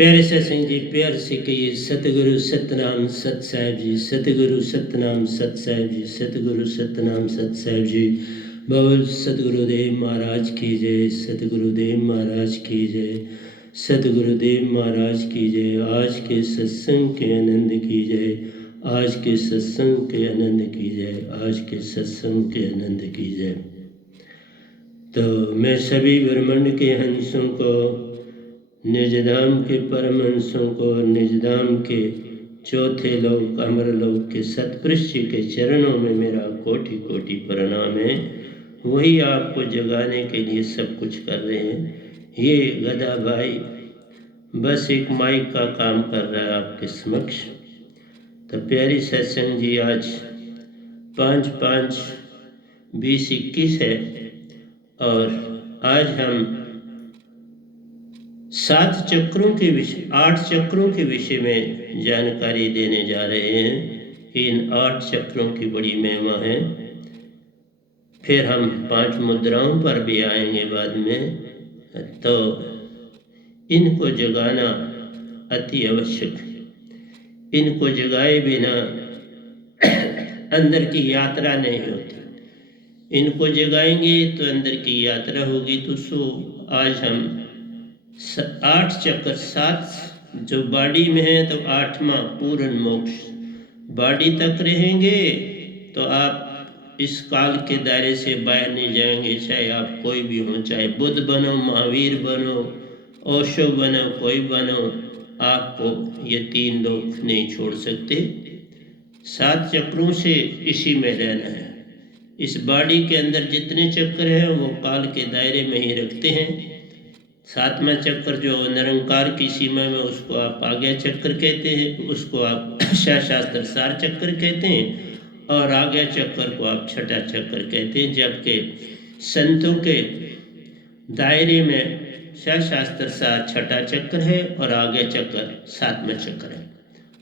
प्यारे सत्संग जी, प्यार से कहिए सतगुरु सतनाम सत साहिब जी, सतगुरु सतनाम सत साहिब जी, सतगुरु सतनाम सत साहिब जी। बोल सतगुरुदेव महाराज की जय, सतगुरुदेव महाराज की जय, सतगुरुदेव महाराज की जय। आज के सत्संग के आनंद की जय, आज के सत्संग के आनंद की जय, आज के सत्संग के आनंद की जय। तो मैं सभी ब्रह्मांड के हंसों को, निजधाम के परमहंसों को और निजधाम के चौथे लोक अमरलोक के सतपुरुष जी के चरणों में मेरा कोटि कोटि प्रणाम है। वही आपको जगाने के लिए सब कुछ कर रहे हैं। ये गधा भाई बस एक माइक का काम कर रहा है आपके समक्ष। तो प्यारी सत्संग जी, आज 5/5/2021 है और आज हम 7 चक्रों के विषय 8 चक्रों के विषय में जानकारी देने जा रहे हैं। इन 8 चक्रों की बड़ी महिमा है। फिर हम 5 मुद्राओं पर भी आएंगे बाद में। तो इनको जगाना अति आवश्यक है। इनको जगाए बिना अंदर की यात्रा नहीं होती। इनको जगाएंगे तो अंदर की यात्रा होगी। तो आज हम 8 चक्र, 7 जो बॉडी में है तो 8वां पूर्ण मोक्ष। बॉडी तक रहेंगे तो आप इस काल के दायरे से बाहर नहीं जाएंगे। चाहे आप कोई भी हो, चाहे बुद्ध बनो, महावीर बनो, ओशो बनो, कोई बनो, आपको ये 3 लोग नहीं छोड़ सकते। 7 चक्रों से इसी में रहना है। इस बॉडी के अंदर जितने चक्र हैं वो काल के दायरे में ही रखते हैं। 7वां चक्र जो निरंकार की सीमा में, उसको आप आज्ञा चक्र कहते हैं, उसको आप शास्त्र सार चक्र कहते हैं, और आज्ञा चक्र को आप छठा चक्र कहते हैं। जबकि संतों के दायरे में शास्त्र सार छठा चक्र है और आज्ञा चक्र 7वां चक्र है।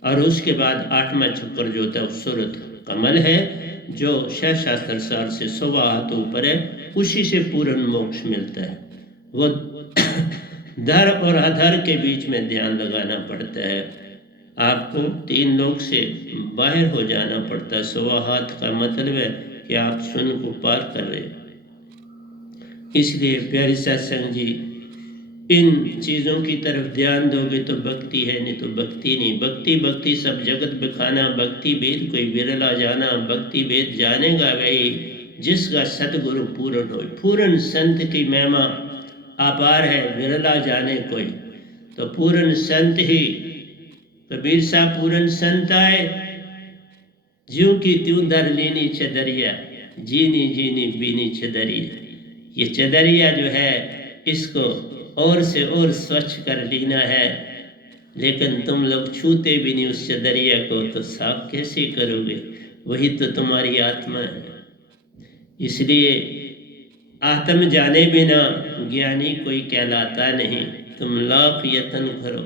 और उसके बाद 8वां चक्र जो होता है सूरत कमल है, जो शास्त्र सार से 100 हाथ ऊपर है। उसी से पूर्ण मोक्ष मिलता है। वो धर और अधर के बीच में ध्यान लगाना पड़ता है। आपको 3 लोक से बाहर हो जाना पड़ता है। 100 हाथ का मतलब है कि आप शून्य को पार कर रहे हैं। इसलिए प्यारी सत्संग जी, इन चीज़ों की तरफ ध्यान दोगे तो भक्ति है, नहीं तो भक्ति नहीं। भक्ति सब जगत बिखाना, भक्ति वेद कोई विरला जाना। भक्ति वेद जानेगा वही जिसका सतगुरु पूर्ण हो। पूर्ण संत की महिमा अपार है, विरला जाने कोई। तो पूर्ण संत ही, कबीर साहब पूर्ण संत आए, ज्यों की त्यों धर लेनी चदरिया, जीनी जीनी बीनी चदरिया। ये चदरिया जो है, इसको और से और स्वच्छ कर लेना है। लेकिन तुम लोग छूते भी नहीं उस चदरिया को, तो साफ कैसे करोगे? वही तो तुम्हारी आत्मा है। इसलिए आत्म जाने बिना ज्ञानी कोई कहलाता नहीं। तुम लाख यत्न करो।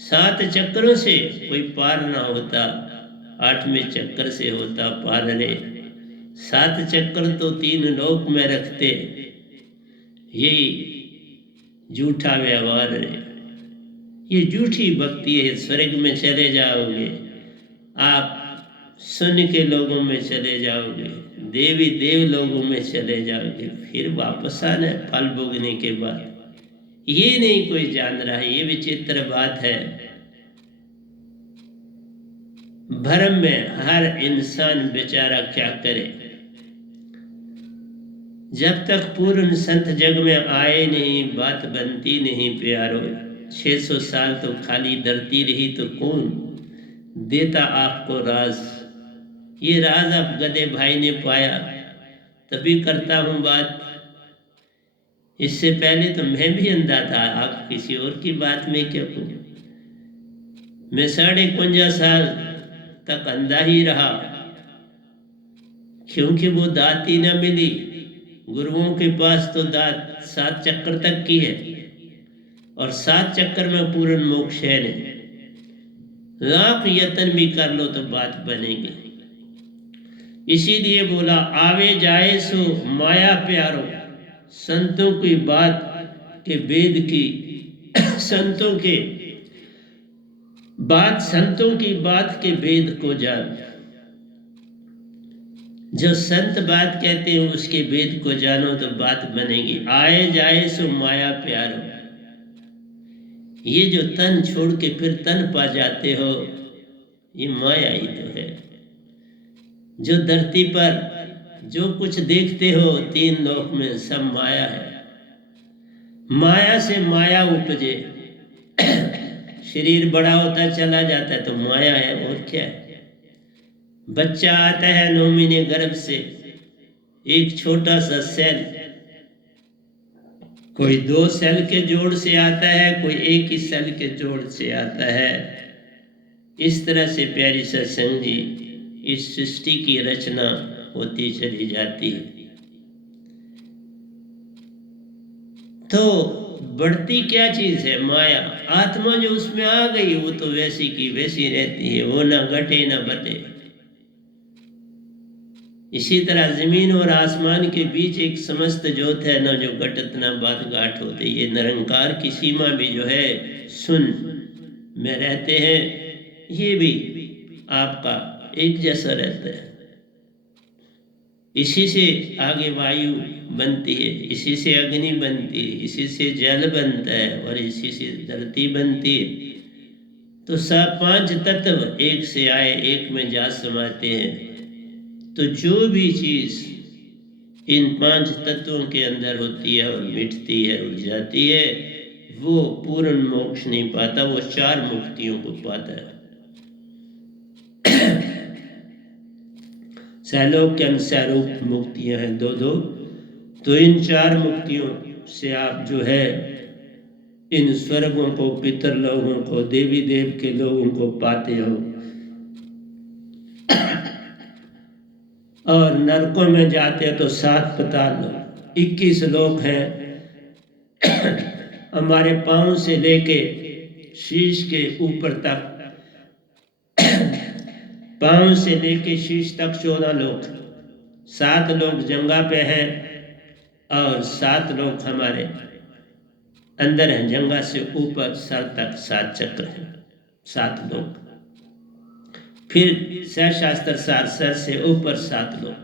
7 चक्रों से कोई पार ना होता, 8वें चक्र से होता पार रे। 7 चक्र तो 3 लोक में रखते, यही झूठा व्यवहार है, ये झूठी भक्ति है। स्वर्ग में चले जाओगे आप, सुन के लोगों में चले जाओगे, देवी देव लोगों में चले जाओगे, फिर वापस आना है फल भोगने के बाद। ये नहीं कोई जान रहा है। ये विचित्र बात है। भ्रम में हर इंसान बेचारा क्या करे। जब तक पूर्ण संत जग में आए नहीं, बात बनती नहीं प्यारो। 600 साल तो खाली धरती रही, तो कौन देता आपको राज? ये राज आप गधे भाई ने पाया, तभी करता हूँ बात। इससे पहले तो मैं भी अंधा था, आप किसी और की बात में क्यों हूँ? मैं 55 साल तक अंधा ही रहा, क्योंकि वो दात ही न मिली। गुरुओं के पास तो दात 7 चक्र तक की है, और 7 चक्र में पूर्ण मोक्ष है नहीं। लाख यत्न भी कर लो तो बात बनेगी। इसीलिए बोला, आवे जाए सो माया प्यारो। संतों की बात के वेद की, संतों के बात संतों की बात के वेद को जान। जो संत बात कहते हैं उसके वेद को जानो तो बात बनेगी। आए जाए सो माया प्यारो, ये जो तन छोड़ के फिर तन पा जाते हो, ये माया ही तो है। जो धरती पर जो कुछ देखते हो तीन लोक में सब माया है। माया से माया उपजे, शरीर बड़ा होता चला जाता है तो माया है, और क्या है। बच्चा आता है 9 महीने गर्भ से, एक छोटा सा सेल, कोई 2 सेल के जोड़ से आता है, कोई एक ही सेल के जोड़ से आता है। इस तरह से प्यारी सत्संग जी इस सृष्टि की रचना होती चली जाती है। तो बढ़ती क्या चीज है? माया। आत्मा जो उसमें आ गई वो तो वैसी की वैसी रहती है, वो ना घटे ना बटे। इसी तरह जमीन और आसमान के बीच एक समस्त ज्योत है, ना जो घटत ना बात घाट होते। ये निरंकार की सीमा भी जो है शून्य में रहते हैं, ये भी आपका एक जैसा रहता है। इसी से आगे वायु बनती है, इसी से अग्नि बनती है, इसी से जल बनता है और इसी से धरती बनती है। तो सब 5 तत्व एक से आए एक में जा समाते हैं। तो जो भी चीज इन 5 तत्वों के अंदर होती है और मिटती है और जाती है, वो पूर्ण मोक्ष नहीं पाता, वो 4 मुक्तियों को पाता है। सैलोक्यम सैरूप मुक्तियां हैं 2-2। तो इन 4 मुक्तियों से आप जो है इन स्वर्गों को, पितर लोगों को, देवी देव के लोगों को पाते हो। और नरकों में जाते हो तो 7 पाताल लोक, 21 लोक हैं। हमारे पांव से लेके शीश के ऊपर तक, पांव से लेके शीश तक 14 लोक। 7 लोग जंगा पे हैं और 7 लोग हमारे अंदर हैं। जंगा से ऊपर सर तक 7 चक्र हैं, 7 लोग। फिर सहस्त्र सार सर से ऊपर 7 लोग,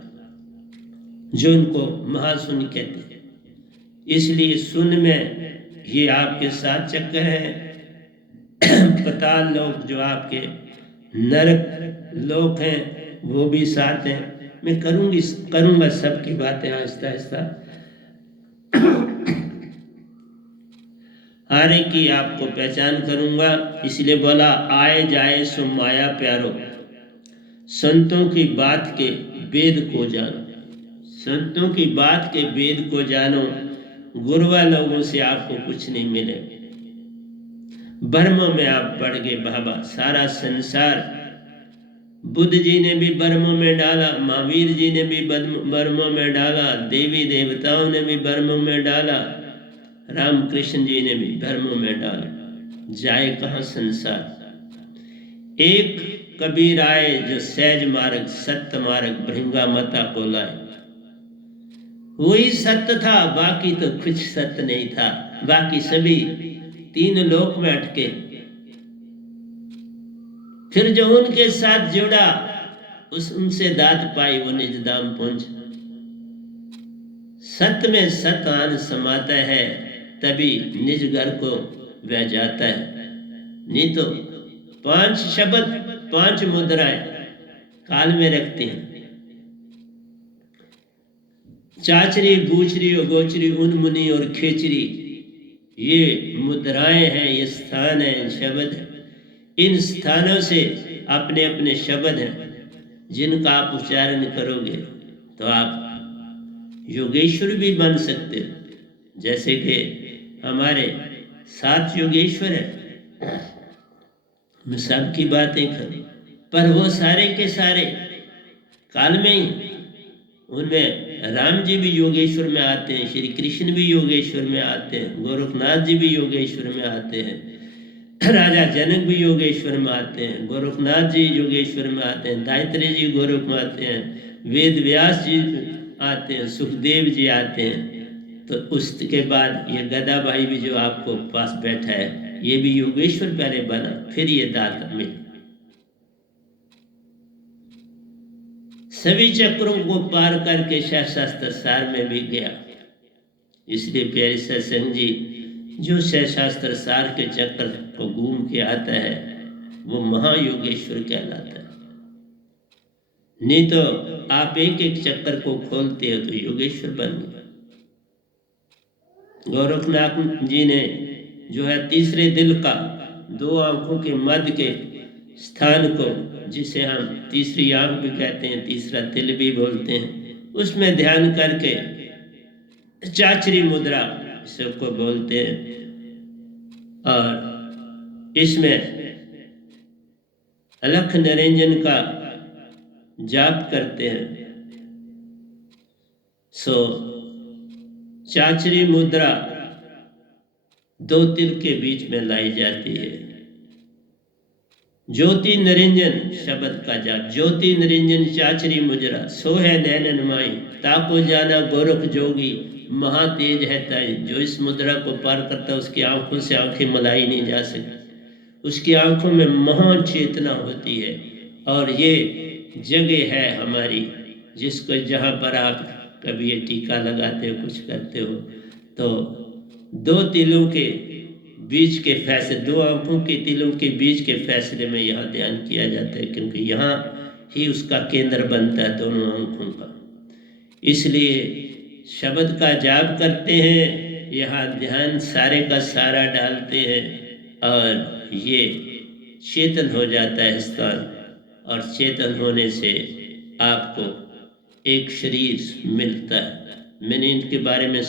जो उनको महाशून्य कहते हैं। इसलिए शून्य में ये आपके 7 चक्र हैं। पाताल लोक जो आपके नरक लोक हैं वो भी 7 हैं। मैं करूंगा सबकी बातें आहिस्ता आहिस्ता, हर एक की आपको पहचान करूंगा। इसलिए बोला आए जाए सो माया प्यारो, संतों की बात के वेद को जानो। संतों की बात के वेद को जानो। गुरुआ लोगों से आपको कुछ नहीं मिले। भ्रमों में आप पड़ गए बाबा। सारा संसार, बुद्ध जी ने भी भ्रमों में डाला, महावीर जी ने भी भ्रमों में डाला, देवी देवताओं ने भी भ्रमों में डाला, रामकृष्ण जी ने भी भ्रमों में डाला। जाए कहाँ संसार। एक कबीर आए जो सहज मार्ग, सत्य मार्ग, भृंगा मता को लाए। वही सत्य था, बाकी तो कुछ सत्य नहीं था। बाकी सभी 3 लोक में अटके। फिर जो उनके साथ जुड़ा उनसे दात पाई, वो निज धाम पहुंचा। सत्य में सत्य आन समाता है, तभी निज घर को वह जाता है। नहीं तो 5 शब्द 5 मुद्राएं काल में रखते हैं। चाचरी, बूचरी और गोचरी, उन्मुनी और खेचरी, ये मुद्राएं हैं, ये स्थान है, शब्द है। इन स्थानों से अपने अपने शब्द हैं, जिनका आप उच्चारण करोगे तो आप योगेश्वर भी बन सकते हो। जैसे कि हमारे 7 योगेश्वर हैं। मैं सबकी बातें करूं, पर वो सारे के सारे काल में ही, उनमें राम जी भी योगेश्वर में आते हैं, श्री कृष्ण भी योगेश्वर में आते हैं, गोरखनाथ जी भी योगेश्वर में आते हैं, राजा जनक भी योगेश्वर में आते हैं, गोरखनाथ जी योगेश्वर में आते हैं, गायत्री जी गोरख में आते हैं, वेद व्यास जी आते हैं, सुखदेव जी आते हैं। तो उसके बाद ये गदा भाई भी जो आपको पास बैठा है, ये भी योगेश्वर पहले बना, फिर ये दाता मिला। सभी चक्रों को पार करके शास्त्र सार में भी गया। इसलिए प्यारे सत्संग जी, जो शास्त्र सार के चक्र को घूम के आता है वो महायोगेश्वर कहलाता है। नहीं तो आप एक एक चक्कर को खोलते हो तो योगेश्वर बन गए। गोरखनाथ जी ने जो है तीसरे दिल का, दो आंखों के मध्य के स्थान को, जिसे हम तीसरी आंख भी कहते हैं, तीसरा दिल भी बोलते हैं, उसमें ध्यान करके चाचरी मुद्रा सबको बोलते हैं, और इसमें अलख निरंजन का जाप करते हैं। सो चाचरी मुद्रा दो तिल के बीच में लाई जाती है। ज्योति निरंजन शब्द का जाप, ज्योति निरंजन चाचरी मुद्रा, सो है नैनन माई, ताको जाना गोरख जोगी, महातेज है ताई। जो इस मुद्रा को पार करता है उसकी आंखों से आंखें मलाई नहीं जा सकती, उसकी आंखों में महान चेतना होती है। और ये जगह है हमारी, जिसको जहाँ पर आप कभी ये टीका लगाते हो, कुछ करते हो, तो दो तिलों के बीच के फैसले, दो आंखों के तिलों के बीच के फैसले में यहाँ ध्यान किया जाता है, क्योंकि यहाँ ही उसका केंद्र बनता है दोनों आंखों का। इसलिए शब्द का जाप करते हैं, यहाँ ध्यान सारे का सारा डालते हैं, और ये चेतन हो जाता है स्थान। और चेतन होने से आपको एक शरीर मिलता है। मैंने इनके बारे में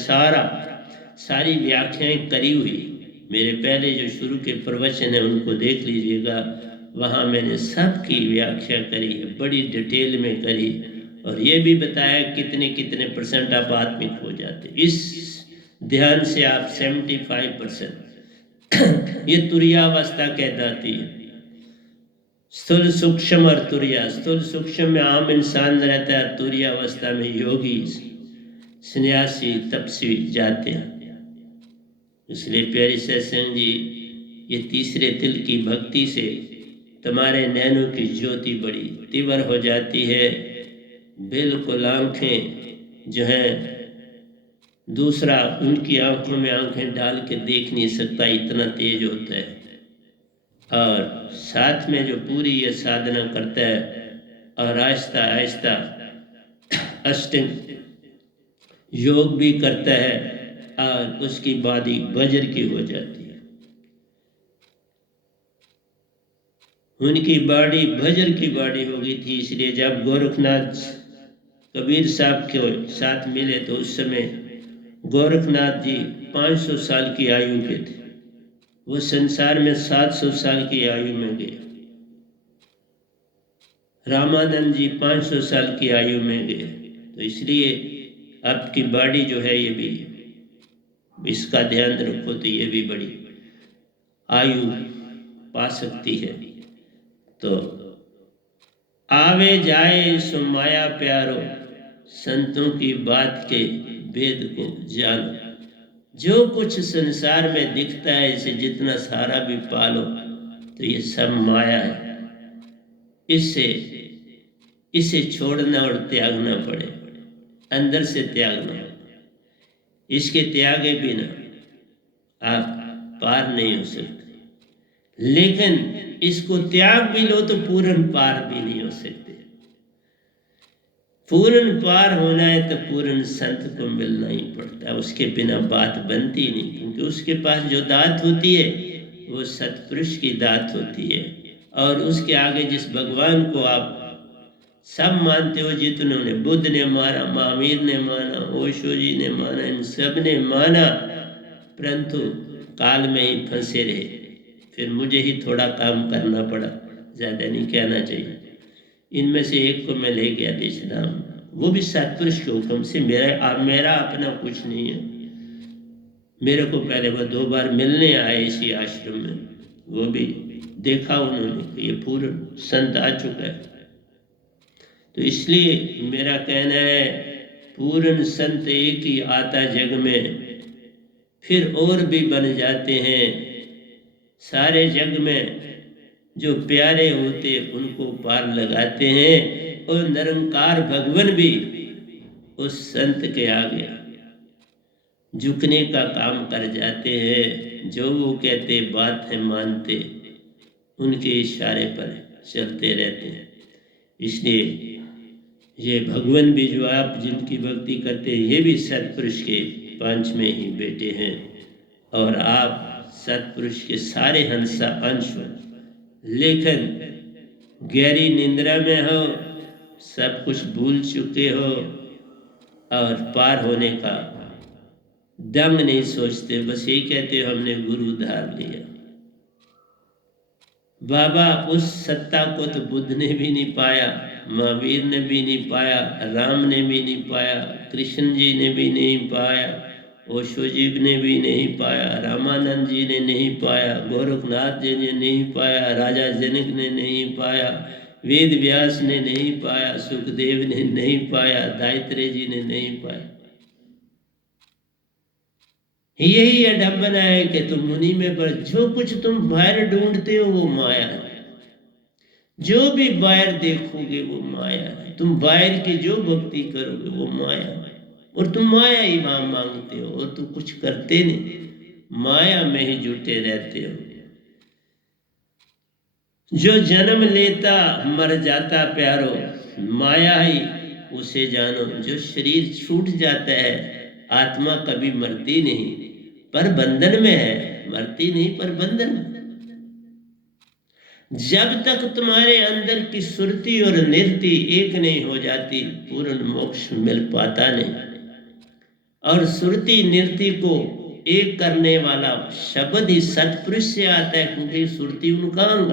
सारी व्याख्याएं करी हुई, मेरे पहले जो शुरू के प्रवचन है उनको देख लीजिएगा, वहाँ मैंने सबकी व्याख्या करी है, बड़ी डिटेल में करी, और ये भी बताया कितने % आप आत्मिक हो जाते। इस ध्यान से आप 75% ये तुरीयावस्था कहलाती है। स्थूल सूक्ष्म और तुरीया, स्थूल सूक्ष्म में आम इंसान रहता है, तुरीयावस्था में योगी सन्यासी तपस्वी जाते हैं। इसलिए प्यारी सत्संग जी, ये तीसरे तिल की भक्ति से तुम्हारे नैनों की ज्योति बड़ी तीव्र हो जाती है। बिल्कुल आंखें जो है, दूसरा उनकी आंखों में आंखें डाल के देख नहीं सकता, इतना तेज होता है। और साथ में जो पूरी ये साधना करता है और आहिस्ता आहिस्ता अष्टांग योग भी करता है, और उसकी बॉडी वज्र की हो जाती है। उनकी बॉडी वज्र की बॉडी हो गई थी। इसलिए जब गोरखनाथ कबीर साहब के साथ मिले तो उस समय गोरखनाथ जी 500 साल की आयु के थे, वो संसार में 700 साल की आयु में गए। रामानंद जी 500 साल की आयु में गए। तो इसलिए आपकी बॉडी जो है, ये भी इसका ध्यान रखो, तो ये भी बड़ी आयु पा सकती है। तो आवे जाए सो माया प्यारो, संतों की बात के वेद को जानो। जो कुछ संसार में दिखता है, इसे जितना सारा भी पालो, तो ये सब माया है। इसे छोड़ना और त्यागना पड़े, अंदर से त्यागना। इसके त्यागे बिना आप पार नहीं हो सकते, लेकिन इसको त्याग भी लो तो पूर्ण पार भी नहीं हो सकते। पूर्ण पार होना है तो पूर्ण संत को मिलना ही पड़ता है, उसके बिना बात बनती नहीं। क्योंकि उसके पास जो दात होती है वो सतपुरुष की दात होती है, और उसके आगे जिस भगवान को आप सब मानते हो, जितने बुद्ध ने माना, महावीर ने माना, ओशो जी ने माना, इन सब ने माना, परंतु काल में ही फंसे रहे। फिर मुझे ही थोड़ा काम करना पड़ा, ज़्यादा नहीं कहना चाहिए। इनमें से एक को मैं ले गया देशधाम, वो भी सतपुरुष के हुक्म से। मेरा अपना कुछ नहीं है। मेरे को पहले वो 2 बार मिलने आए इसी आश्रम में, वो भी देखा उन्होंने कि ये पूर्ण संत आ चुका है। तो इसलिए मेरा कहना है, पूर्ण संत एक ही आता जग में, फिर और भी बन जाते हैं। सारे जग में जो प्यारे होते उनको पार लगाते हैं, और निरंकार भगवान भी उस संत के आगे झुकने का काम कर जाते हैं। जो वो कहते बात है मानते, उनके इशारे पर चलते रहते हैं। इसलिए ये भगवान भी जो आप जिनकी भक्ति करते हैं, ये भी सत्पुरुष के पांचवें ही बेटे हैं, और आप सत्पुरुष के सारे हंसा अंश हो, लेकिन गहरी निंद्रा में हो, सब कुछ भूल चुके हो, और पार होने का दंग नहीं सोचते, बस यही कहते हो हमने गुरु धार लिया। बाबा उस सत्ता को तो बुद्ध ने भी नहीं पाया, महावीर ने भी नहीं पाया, राम ने भी नहीं पाया, कृष्ण जी ने भी नहीं पाया, ओशो जी ने भी नहीं पाया, रामानंद जी ने नहीं पाया, गोरखनाथ जी ने नहीं पाया, राजा जनक ने नहीं पाया, वेद व्यास ने नहीं पाया, सुखदेव ने नहीं पाया, दायत्रे जी ने नहीं पाया। यही अडम्बना है कि तुम मुनि में पर जो कुछ तुम बाहर ढूंढते हो वो माया है। जो भी बाहर देखोगे वो माया है। तुम बाहर की जो भक्ति करोगे वो माया है, और तुम माया ही वहां मांगते हो, और तुम कुछ करते नहीं, माया में ही जुटे रहते हो। जो जन्म लेता मर जाता प्यारो, माया ही उसे जानो। जो शरीर छूट जाता है, आत्मा कभी मरती नहीं, पर बंधन में है, मरती नहीं पर बंधन में। जब तक तुम्हारे अंदर की सुरति और निरति एक नहीं हो जाती, पूर्ण मोक्ष मिल पाता नहीं। और सुरति निरति को एक करने वाला शब्द ही सत्पुरुष से आता है, क्योंकि सुरति उनका अंग,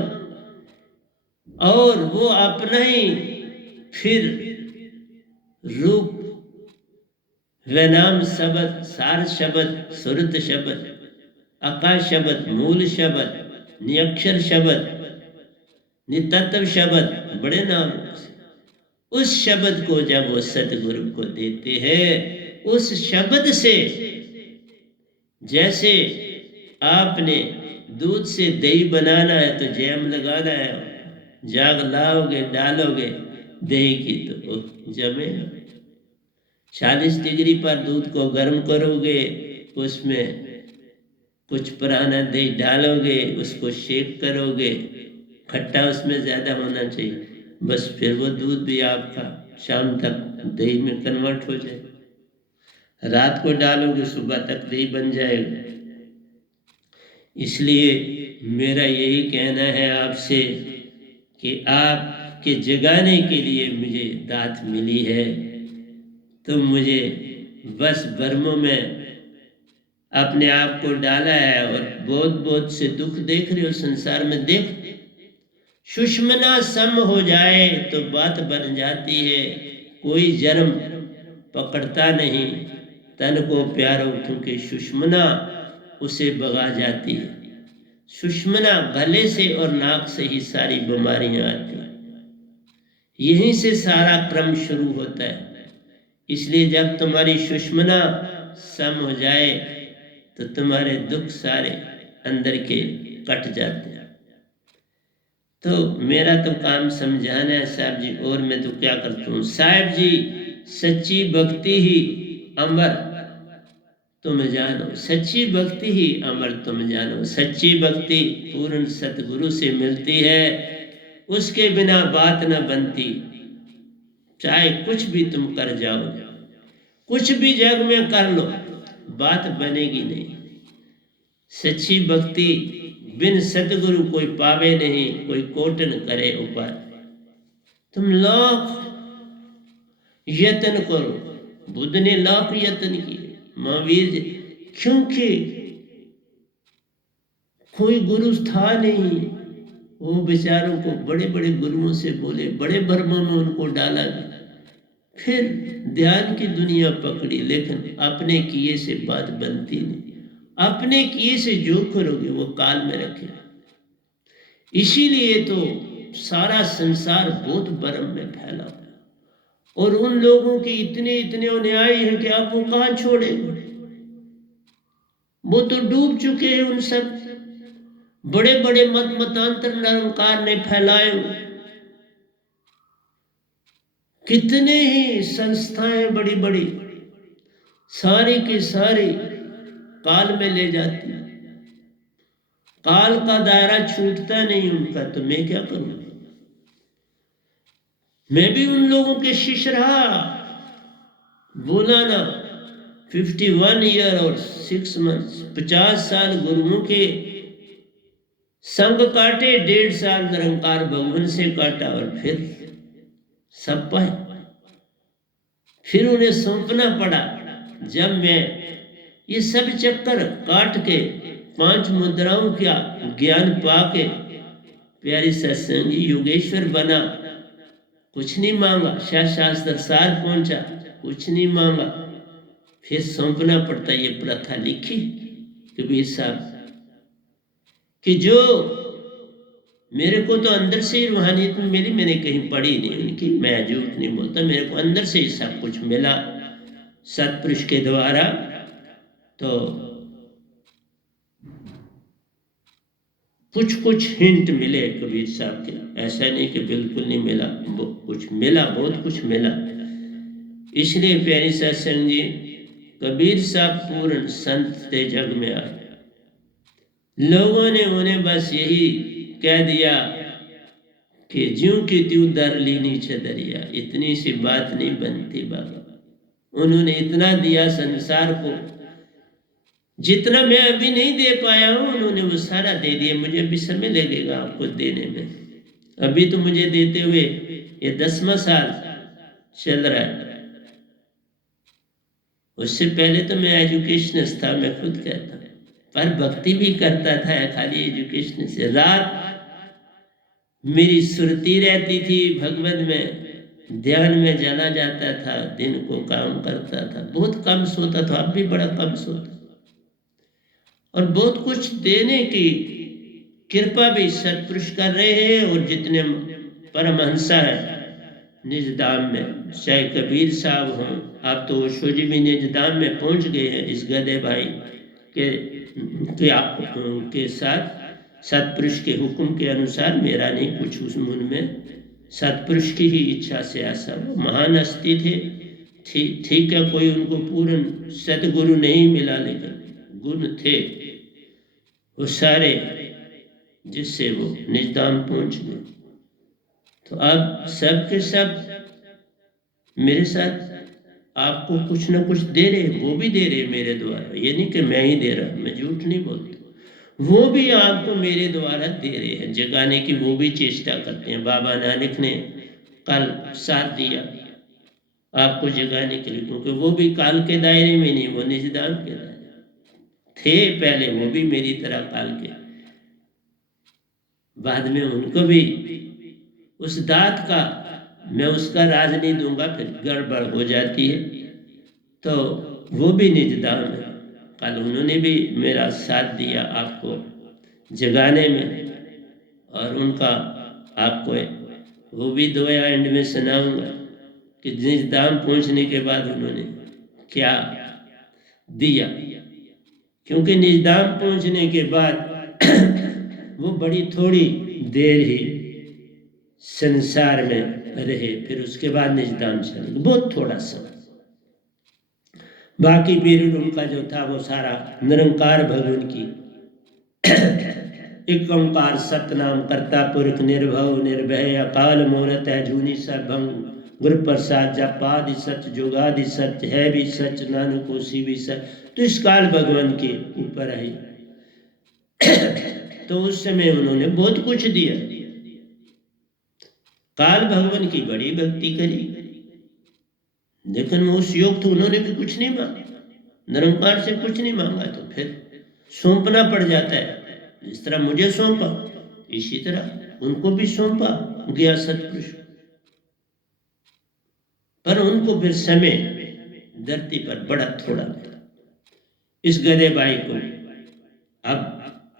और वो अपना ही फिर रूप नाम शब्द, सार शब्द, सुरत शब्द, आकाश शब्द, मूल शब्द, नियक्षर शब्द, नितत्व शब्द, बड़े नाम, उस शब्द को जब वो सतगुरु को देते हैं, उस शब्द से, जैसे आपने दूध से दही बनाना है तो जैम लगाना है, जाग लाओगे डालोगे दही की तो वो जमेगा। 40 डिग्री पर दूध को गर्म करोगे, उसमें कुछ पुराना दही डालोगे, उसको शेक करोगे, खट्टा उसमें ज़्यादा होना चाहिए, बस फिर वो दूध भी आपका शाम तक दही में कन्वर्ट हो जाए। रात को डालोगे सुबह तक दही बन जाएगा। इसलिए मेरा यही कहना है आपसे कि आपके जगाने के लिए मुझे दात मिली है। तुम मुझे बस भ्रमों में अपने आप को डाला है, और बहुत बहुत से दुख देख रहे हो संसार में। देख, सुषमना सम हो जाए तो बात बन जाती है। कोई जन्म पकड़ता नहीं तन को प्यारो, क्योंकि सुषमना उसे भगा जाती है। सुषमना गले से और नाक से ही सारी बीमारियां आती हैं, यहीं से सारा क्रम शुरू होता है। इसलिए जब तुम्हारी सुषमना सम हो जाए तो तुम्हारे दुख सारे अंदर के कट जाते हैं। तो मेरा तो काम समझाना है साहब जी, और मैं तो क्या करता हूँ साहब जी। सच्ची भक्ति ही अमर तुम जानो, सच्ची भक्ति ही अमर तुम जानो। सच्ची भक्ति पूर्ण सतगुरु से मिलती है, उसके बिना बात न बनती। चाहे कुछ भी तुम कर जाओ, कुछ भी जग में कर लो, बात बनेगी नहीं। सच्ची भक्ति बिन सतगुरु कोई पावे नहीं, कोई कोटन करे उपाय। तुम लाख यत्न करो, बुद्ध ने लाख यत्न किए, महावीर जी, क्योंकि कोई गुरु था नहीं। वो बेचारों को बड़े बड़े गुरुओं से बोले, बड़े भ्रमों में उनको डाला गया, फिर ध्यान की दुनिया पकड़ी, लेकिन अपने किए से बात बनती नहीं। अपने किए से जो करोगे वो काल में रखेगा। इसीलिए तो सारा संसार बहुत भ्रम में फैला हुआ, और उन लोगों के इतने इतने अन्यायी हैं कि आप वो कहाँ छोड़ेंगे। वो तो डूब चुके हैं उन सब बड़े बड़े मत मतांतर निरंकार ने फैलाए, कितने ही संस्थाएं बड़ी बड़ी सारी की सारी काल में ले जाती, काल का दायरा छूटता नहीं उनका, तो मैं क्या करूं? मैं भी उन लोगों के शिष्य रहा, बोला ना 51 ईयर और 6 मंथ्स, 50 साल गुरुओं के संग काटे, 1.5 साल निरंकार भगवान से काटा, और फिर सब पाए, फिर उन्हें सौंपना पड़ा। जब मैं ये सब चक्कर काट के 5 मुद्राओं का ज्ञान पाके प्यारी सत्संगी योगेश्वर बना, कुछ नहीं मांगा, शास्त्र सार पहुंचा, कुछ नहीं मांगा, फिर सौंपना पड़ता। ये प्रथा लिखी कबीर साहब कि जो मेरे को तो अंदर से ही रूहानियत में मिली, मैंने कहीं पढ़ी नहीं उनकी, मैं झूठ नहीं बोलता, मेरे को अंदर से ही सब कुछ मिला सतपुरुष के द्वारा। तो कुछ कुछ हिंट मिले कबीर साहब के, ऐसा नहीं कि बिल्कुल नहीं मिला, कुछ मिला, बहुत कुछ मिला। इसलिए प्यारी सत्संग जी, कबीर साहब पूर्ण संत थे जग में आए। लोगों ने उन्हें बस यही कह दिया कि ज्यों की त्यों दर ली नीचे दरिया, इतनी सी बात नहीं बनती बाबा। उन्होंने इतना दिया संसार को, जितना मैं अभी नहीं दे पाया हूं, उन्होंने वो सारा दे दिया। मुझे भी समय लगेगा आपको देने में, अभी तो मुझे देते हुए ये 10वां साल चल रहा है। उससे पहले तो मैं एजुकेशनिस्ट था, मैं खुद कहता, पर भक्ति भी करता था, खाली एजुकेशन से। रात मेरी सुरती रहती थी भगवान में, ध्यान में चला जाता था, दिन को काम करता था, बहुत कम सोता था, अब भी बड़ा कम सोता, और बहुत कुछ देने की कृपा भी सतपुरुष कर रहे हैं। और जितने परमहंसा है निज धाम में, चाहे कबीर साहब हों, आप तो ओशो जी भी निज धाम में पहुंच गए हैं इस गधे भाई के साथ, सतपुरुष के हुक्म के अनुसार। मेरा नहीं कुछ उस मन में, सतपुरुष की ही इच्छा से ऐसा। वो महान हस्ती थे, ठीक है, कोई उनको पूर्ण सतगुरु नहीं मिला, लेकिन गुण थे वो सारे, जिससे वो निजधाम पहुंच गए। तो अब सब के सब मेरे साथ आपको कुछ ना कुछ दे रहे, वो भी दे रहे मेरे द्वारा, ये नहीं कि मैं ही दे रहा, मैं झूठ नहीं बोलता, वो भी आपको मेरे द्वारा दे रहे हैं, जगाने की वो भी चेष्टा करते हैं। बाबा नानक ने कल साथ दिया आपको जगाने के लिए, क्योंकि वो भी काल के दायरे में नहीं, वो निजधाम के दायरे थे पहले, वो भी मेरी तरह काल के, बाद में उनको भी उस दात का मैं उसका राज नहीं दूंगा, फिर गड़बड़ हो जाती है। तो वो भी निजधाम है, कल उन्होंने भी मेरा साथ दिया आपको जगाने में, और उनका आपको वो भी दुआ एंड में सुनाऊंगा कि निजधाम पहुंचने के बाद उन्होंने क्या दिया, क्योंकि निजधाम पहुंचने के बाद वो बड़ी थोड़ी देर ही संसार में रहे, फिर उसके बाद निजधाम चले, बहुत थोड़ा समय। बाकी पीरियड उनका जो था वो सारा निरंकार भगवान की एक ओंकार सतनाम करता पुरख निर्भव निर्भय अकाल मूरत है जूनी सबंग गुरु प्रसाद जपादि सच जोगादि सच है भी सच नानक होसी भी सच। तो इस काल भगवान के ऊपर आई, तो उस समय उन्होंने बहुत कुछ दिया, काल भगवान की बड़ी भक्ति करी, लेकिन उस योग तो उन्होंने भी कुछ नहीं मांगा, निरंकार से कुछ नहीं मांगा, तो फिर सौंपना पड़ जाता है। जिस तरह मुझे सौंपा, इसी तरह उनको भी सौंपा गया सतपुरुष, पर उनको फिर समय धरती पर बड़ा थोड़ा मिला। इस गधे भाई को अब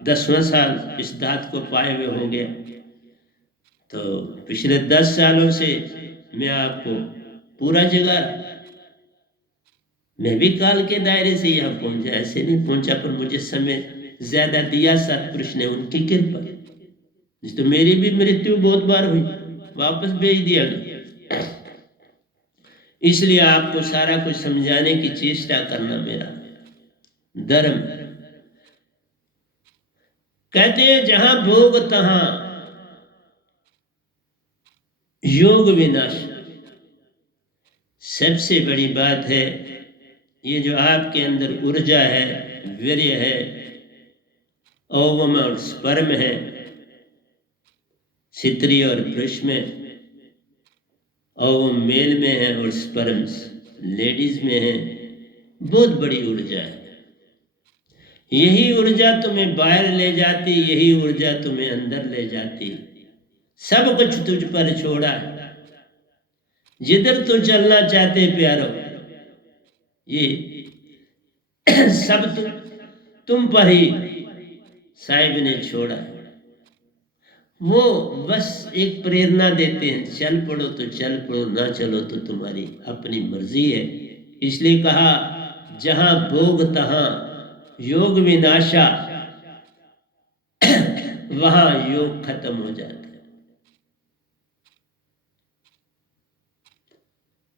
10वां साल इस दात को पाए हुए हो गया। तो पिछले 10 सालों से मैं आपको पूरा जगह, मैं भी काल के दायरे से यहाँ पहुंचा, ऐसे नहीं पहुंचा, पर मुझे समय ज्यादा दिया सतपुरुष ने, उनकी कृपा। तो मेरी भी मृत्यु बहुत बार हुई, वापस भेज दिया गया। इसलिए आपको सारा कुछ समझाने की चेष्टा करना मेरा धर्म। कहते हैं जहां भोग तहां योग विनाश। सबसे बड़ी बात है ये जो आपके अंदर ऊर्जा है, वीर्य है, ओवम और स्पर्म है, स्त्री और पुरुष में, ओवम मेल में है और स्पर्म लेडीज में है। बहुत बड़ी ऊर्जा है। यही ऊर्जा तुम्हें बाहर ले जाती, यही ऊर्जा तुम्हें अंदर ले जाती। सब कुछ तुझ पर छोड़ा है, जिधर तू चलना चाहते प्यारो, ये सब तुम पर ही साहिब ने छोड़ा। वो बस एक प्रेरणा देते हैं, चल पड़ो तो चल पड़ो, ना चलो तो तुम्हारी अपनी मर्जी है। इसलिए कहा जहां भोग तहां योग विनाशा, वहां योग खत्म हो जाता है।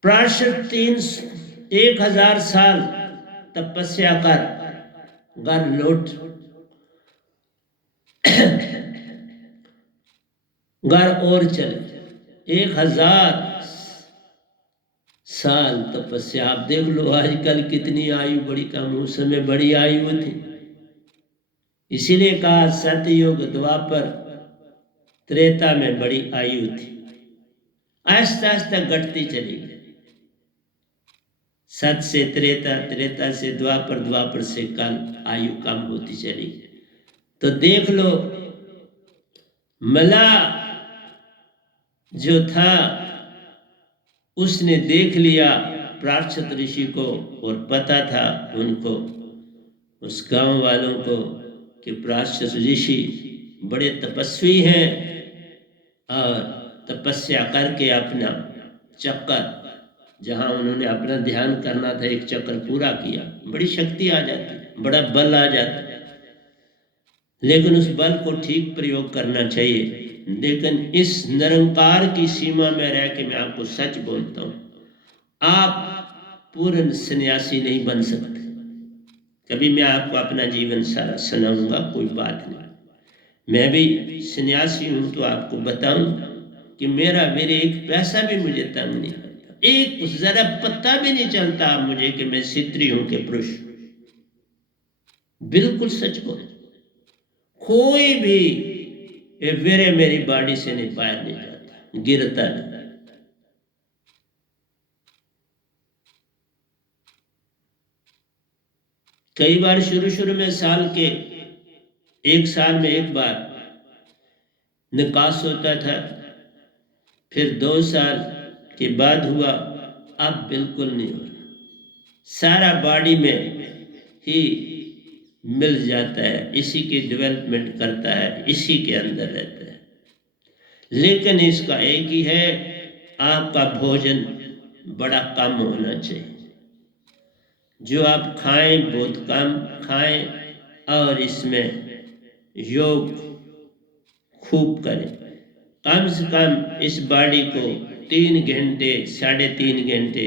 प्राशर 1000 साल तपस्या कर घर लौट, घर और चले। 1000 साल तपस्या। आप देख लो आजकल कितनी आयु बड़ी कम, उस समय बड़ी आयु थी। इसीलिए कहा सतयुग द्वापर त्रेता में बड़ी आयु थी, आहिस्ता आहिस्ता घटती चली गई। सत से त्रेता, त्रेता से द्वापर, द्वापर से काल, आयु कम होती चली। तो देख लो मला जो था उसने देख लिया प्राक्षत ऋषि को, और पता था उनको, उस गांव वालों को, कि प्राक्षत ऋषि बड़े तपस्वी हैं और तपस्या करके अपना चक्कर, जहां उन्होंने अपना ध्यान करना था, एक चक्कर पूरा किया, बड़ी शक्ति आ जाती, बड़ा बल आ जाता। लेकिन उस बल को ठीक प्रयोग करना चाहिए। लेकिन इस निरंकार की सीमा में रह के मैं आपको सच बोलता हूं, आप पूर्ण सन्यासी नहीं बन सकते। कभी मैं आपको अपना जीवन सारा सुनाऊंगा, कोई बात नहीं। मैं भी सन्यासी हूं तो आपको बताऊं कि मेरा मेरे एक पैसा भी मुझे तंग नहीं करता, एक जरा पत्ता भी नहीं चलता मुझे कि मैं स्त्री हूं कि पुरुष। बिल्कुल सच बोल, कोई भी वीर्य मेरी बॉडी से नहीं, बाहर नहीं जाता, गिरता नहीं। कई बार शुरू में साल के 1 साल में एक बार निकास होता था, फिर 2 साल के बाद हुआ, अब बिल्कुल नहीं हो रहा। सारा बॉडी में ही मिल जाता है, इसी की डेवलपमेंट करता है, इसी के अंदर रहता है। लेकिन इसका एक ही है, आपका भोजन बड़ा कम होना चाहिए। जो आप खाएं बहुत कम खाएं, और इसमें योग खूब करें। कम से कम इस बॉडी को 3 घंटे 3.5 घंटे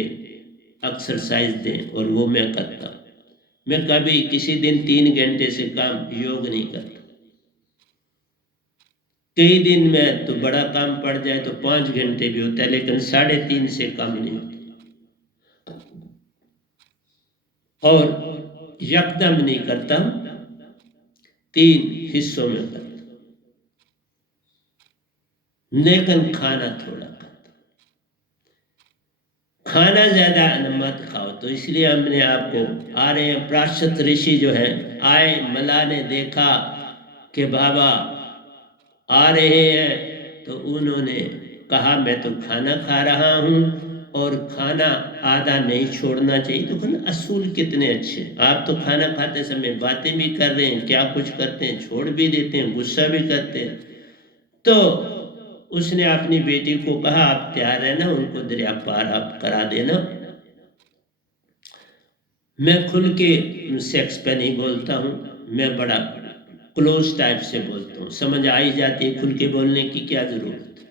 एक्सरसाइज दें, और वो मैं करता हूँ। मैं कभी किसी दिन 3 घंटे से कम योग नहीं करता। कई दिन में तो बड़ा काम पड़ जाए तो 5 घंटे भी होता है, लेकिन 3.5 से कम नहीं होता। और यकदम नहीं करता, 3 हिस्सों में करता, लेकिन खाना थोड़ा करता। खाना ज्यादा मत खाओ। तो इसलिए हमने आपको आ रहे हैं, प्राशत ऋषि जो है आए, मला ने देखा कि बाबा आ रहे हैं, तो उन्होंने कहा मैं तो खाना खा रहा हूं, और खाना आधा नहीं छोड़ना चाहिए। तो कहना असूल कितने अच्छे, आप तो खाना खाते समय बातें भी कर रहे हैं, क्या कुछ करते हैं, छोड़ भी देते हैं, गुस्सा भी करते हैं। तो उसने अपनी बेटी को कहा आप तैयार रहना, उनको दरिया पार आप करा देना। मैं खुल के सेक्स पे नहीं बोलता हूँ, मैं बड़ा क्लोज टाइप से बोलता हूँ, समझ आ ही जाती है, खुल के बोलने की क्या जरूरत है।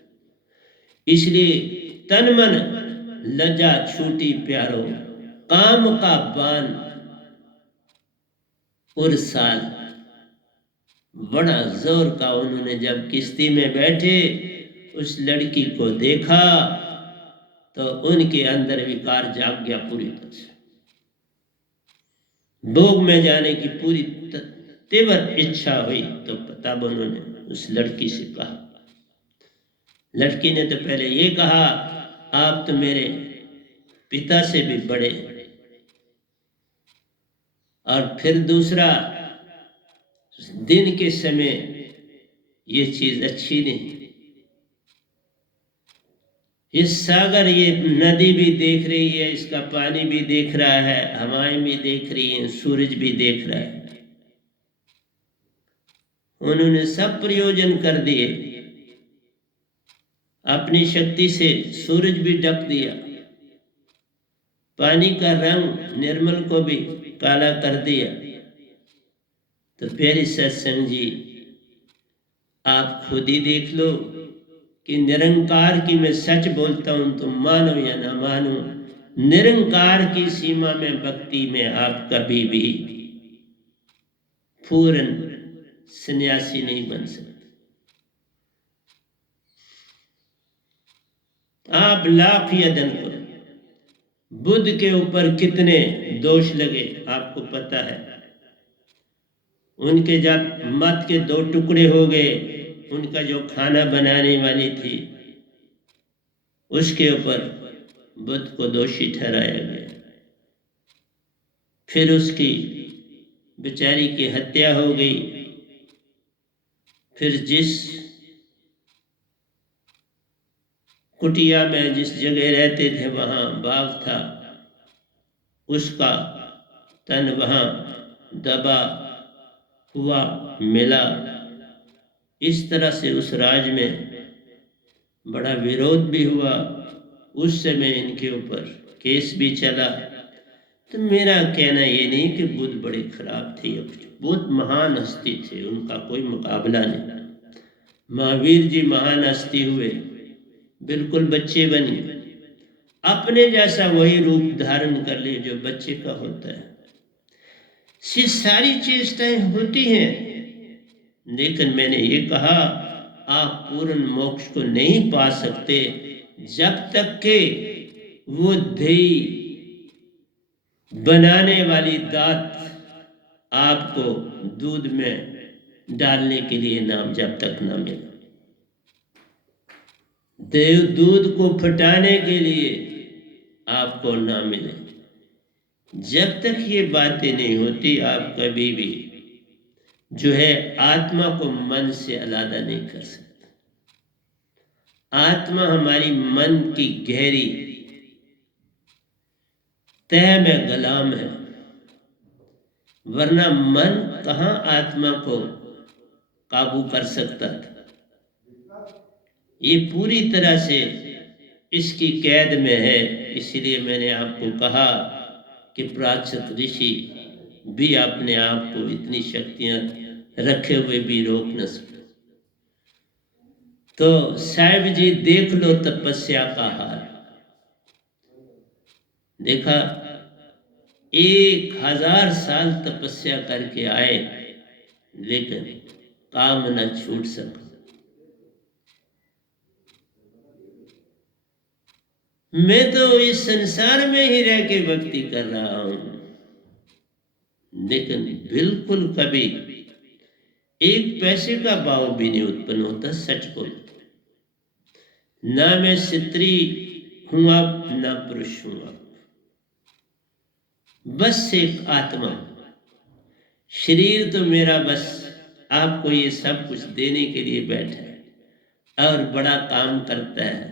इसलिए तन मन लज्जा छूटी प्यारो, काम का बान और साल। बड़ा जोर का उन्होंने जब किश्ती में बैठे उस लड़की को देखा तो उनके अंदर विकार जाग गया पूरी तरह से। भोग में जाने की पूरी तीव्र इच्छा हुई तो तब उन्होंने उस लड़की से कहा, लड़की ने तो पहले ये कहा आप तो मेरे पिता से भी बड़े, और फिर दूसरा दिन के समय ये चीज अच्छी नहीं। ये सागर, ये नदी भी देख रही है, इसका पानी भी देख रहा है, हवाएं भी देख रही हैं, सूरज भी देख रहा है। उन्होंने सब प्रयोजन कर दिए, अपनी शक्ति से सूरज भी ढक दिया, पानी का रंग निर्मल को भी काला कर दिया। तो प्यारे सत्संग जी, आप खुद ही देख लो कि निरंकार की मैं सच बोलता हूं, तुम मानो या ना मानो, निरंकार की सीमा में भक्ति में आप कभी भी पूर्ण सन्यासी नहीं बन सकते। आप लाख यत्न करो, बुद्ध के ऊपर कितने दोष लगे आपको पता है। उनके जब मत के 2 टुकड़े हो गए, उनका जो खाना बनाने वाली थी उसके ऊपर बुद्ध को दोषी ठहराया गया। फिर उसकी बेचारी की हत्या हो गई। फिर जिस कुटिया में जिस जगह रहते थे वहां बाघ था, उसका तन वहां दबा हुआ मिला। इस तरह से उस राज में बड़ा विरोध भी हुआ। उस समय इनके ऊपर केस भी चला। तो मेरा कहना ये नहीं कि बुद्ध बड़े खराब थे, बहुत महान हस्ती थे, उनका कोई मुकाबला नहीं। महावीर जी महान हस्ती हुए, बिल्कुल बच्चे बने, अपने जैसा वही रूप धारण कर ले जो बच्चे का होता है। ये सारी चेष्टाएं होती हैं, लेकिन मैंने ये कहा आप पूर्ण मोक्ष को नहीं पा सकते जब तक के वो ध्येय बनाने वाली दात आपको दूध में डालने के लिए नाम जब तक ना मिले, देव दूध को फटाने के लिए आपको ना मिले, जब तक ये बातें नहीं होती आप कभी भी जो है आत्मा को मन से अलग नहीं कर सकते। आत्मा हमारी मन की गहरी तह में गुलाम है, वरना मन कहाँ आत्मा को काबू कर सकता था। ये पूरी तरह से इसकी कैद में है। इसलिए मैंने आपको कहा कि प्राचीन ऋषि भी अपने आप को इतनी शक्तियां रखे हुए भी रोक न सके। तो साहिब जी देख लो तपस्या का हाल। देखा 1000 साल तपस्या करके आए, लेकिन काम न छूट सका। मैं तो इस संसार में ही रह के भक्ति कर रहा हूं, लेकिन बिल्कुल कभी एक पैसे का भाव भी नहीं उत्पन्न होता। सच बोल, ना मैं स्त्री हूं अब, ना पुरुष हूं अब, बस एक आत्मा। शरीर तो मेरा बस आपको ये सब कुछ देने के लिए बैठा है और बड़ा काम करता है।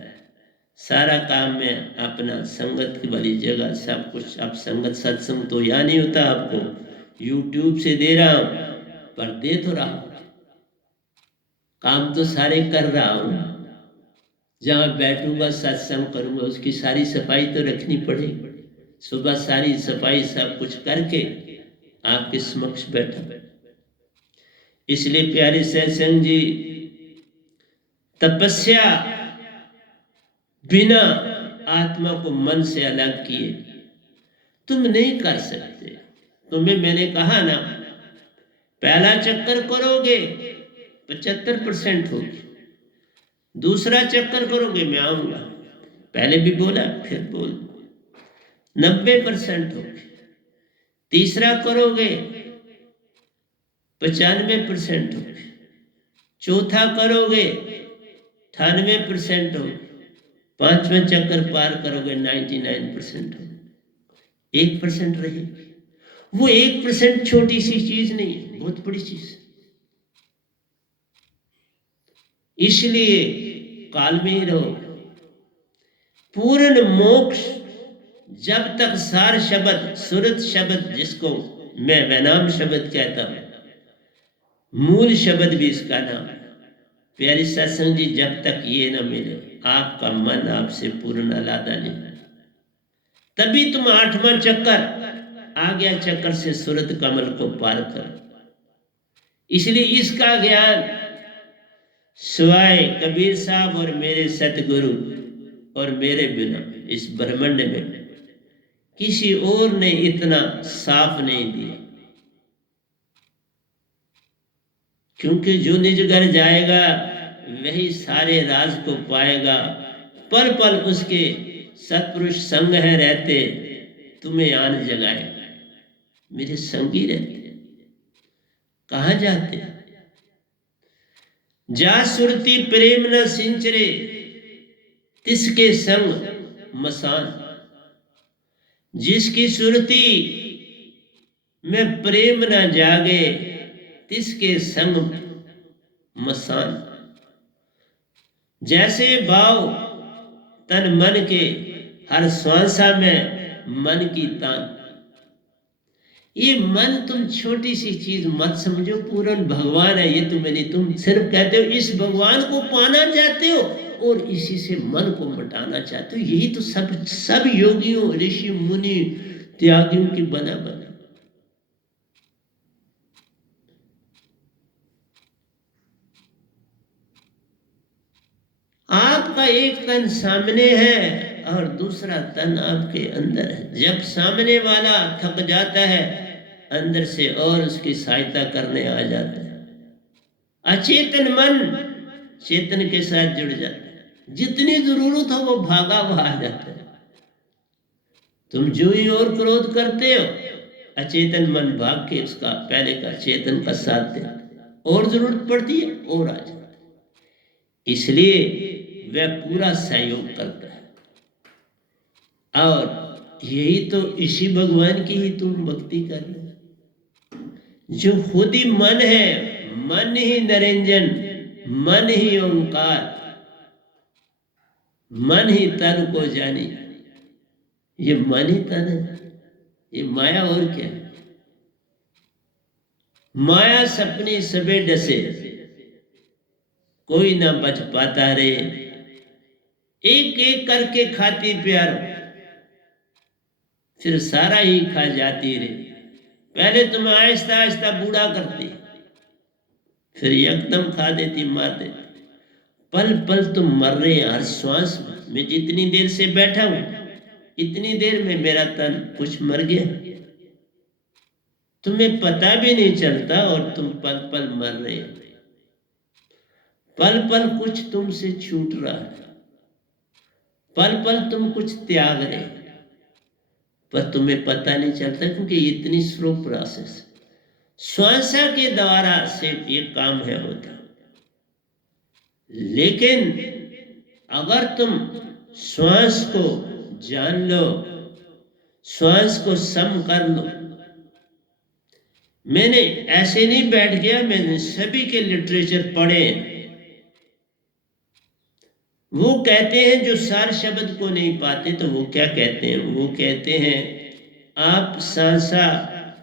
सारा काम में अपना संगत वाली जगह सब कुछ। अब संगत सत्संग तो यहाँ नहीं होता, आपको यूट्यूब से दे रहा हूं, पर दे तो रहा हूं, काम तो सारे कर रहा हूं। जहां बैठूंगा सत्संग करूंगा उसकी सारी सफाई तो रखनी पड़ेगी। सुबह सारी सफाई सब कुछ करके आपके समक्ष बैठा। इसलिए प्यारे सत्संग जी, तपस्या बिना आत्मा को मन से अलग किए तुम नहीं कर सकते। तुम्हें मैंने कहा ना, पहला चक्कर करोगे 75% होगी, दूसरा चक्कर करोगे मैं आऊंगा, पहले भी बोला फिर बोल 90% होगी, तीसरा करोगे 95% होगी, चौथा करोगे 98% होगी, पांचवें चक्कर पार करोगे 99% होगी, 1% रहेगी। वो 1% छोटी सी चीज नहीं है, बहुत बड़ी चीज। इसलिए काल में ही रहो। पूर्ण मोक्ष जब तक सार शब्द, सुरत शब्द, जिसको मैं वैनाम शब्द कहता हूं, मूल शब्द भी इसका नाम है। प्यारी सत्संग जी, जब तक ये ना मिले आपका मन आपसे पूर्ण अलादा नहीं, तभी तुम 8वां चक्कर, आ गया चक्कर से सूरत कमल को पार करो। इसलिए इसका ज्ञान सिवाय कबीर साहब और मेरे सतगुरु और मेरे बिना इस ब्रह्मांड में किसी और ने इतना साफ नहीं दिया। क्योंकि जो निज घर जाएगा वही सारे राज को पाएगा। पल पल उसके सत्पुरुष संग है रहते, तुम्हें आन जगाएगा। मेरे संगी रहते, कहाँ जाते? जा सुरती प्रेम न सिंचरे, तिसके संग मसान। जिसकी सुरती में प्रेम न जागे, तिसके संग मसान। जैसे भाव तन मन के, हर श्वासा में मन की तान। ये मन तुम छोटी सी चीज मत समझो, पूर्ण भगवान है ये। तुम सिर्फ कहते हो इस भगवान को पाना चाहते हो और इसी से मन को मिटाना चाहते हो। यही तो सब योगियों, ऋषि मुनि, त्यागियों की बना बना। आपका एक तन सामने है और दूसरा तन आपके अंदर है। जब सामने वाला थक जाता है, अंदर से और उसकी सहायता करने आ जाता है। अचेतन मन चेतन के साथ जुड़ जाता है। जितनी जरूरत हो वो भागा हुआ आ जाता है। तुम जो ही और क्रोध करते हो, अचेतन मन भाग के उसका पहले का चेतन का साथ देता है। और जरूरत पड़ती है और आ जाता है। इसलिए वह पूरा सहयोग करता है। और यही तो इसी भगवान की ही तुम भक्ति कर रहे हो, जो खुद ही मन है। मन ही निरंजन, मन ही ओंकार, मन ही तन को जानी। ये मन ही तन है, ये माया और क्या है? माया सपनी सबे डसे, कोई ना बच पाता रे। एक एक करके खाती प्यार, फिर सारा ही खा जाती रे। पहले तुम्हें आहिस्ता आहिस्ता बूढ़ा करती, फिर एकदम खा देती, मार देती। पल पल तुम मर रहे हैं हर श्वास में। मैं जितनी देर से बैठा हूं, इतनी देर में मेरा तन कुछ मर गया, तुम्हें पता भी नहीं चलता और तुम पल पल मर रहे हो। पल पल कुछ तुमसे छूट रहा है, पल पल तुम कुछ त्याग रहे, पर तुम्हें पता नहीं चलता, क्योंकि इतनी स्लो प्रोसेस श्वासा के द्वारा से ये काम है होता। लेकिन अगर तुम श्वास को जान लो, श्वास को सम कर लो। मैंने ऐसे नहीं बैठ गया, मैंने सभी के लिटरेचर पढ़े। वो कहते हैं जो सार शब्द को नहीं पाते, तो वो क्या कहते हैं? वो कहते हैं आप सांसा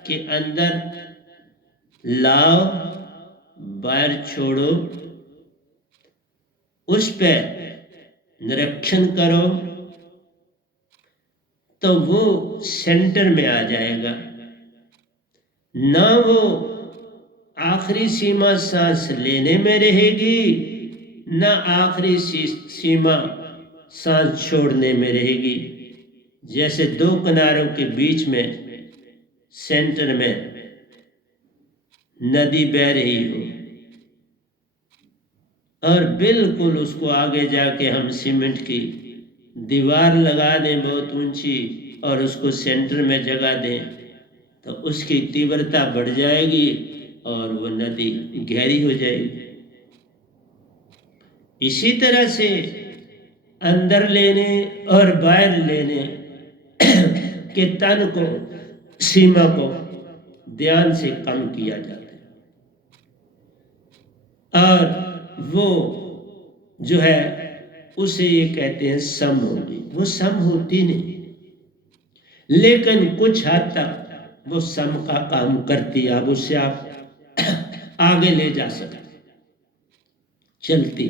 के अंदर लाओ, बाहर छोड़ो, उस पर निरीक्षण करो, तो वो सेंटर में आ जाएगा। ना वो आखिरी सीमा सांस लेने में रहेगी, न आखिरी सीमा सांस छोड़ने में रहेगी। जैसे दो किनारों के बीच में सेंटर में नदी बह रही हो और बिल्कुल उसको आगे जाके हम सीमेंट की दीवार लगा दें बहुत ऊंची और उसको सेंटर में जगह दें, तो उसकी तीव्रता बढ़ जाएगी और वो नदी गहरी हो जाएगी। इसी तरह से अंदर लेने और बाहर लेने के तन को, सीमा को ध्यान से कम किया जाता है और वो जो है उसे ये कहते हैं सम होगी। वो सम होती नहीं, लेकिन कुछ हद तक वो सम का काम करती है। अब उससे आप आगे ले जा सकते, चलती,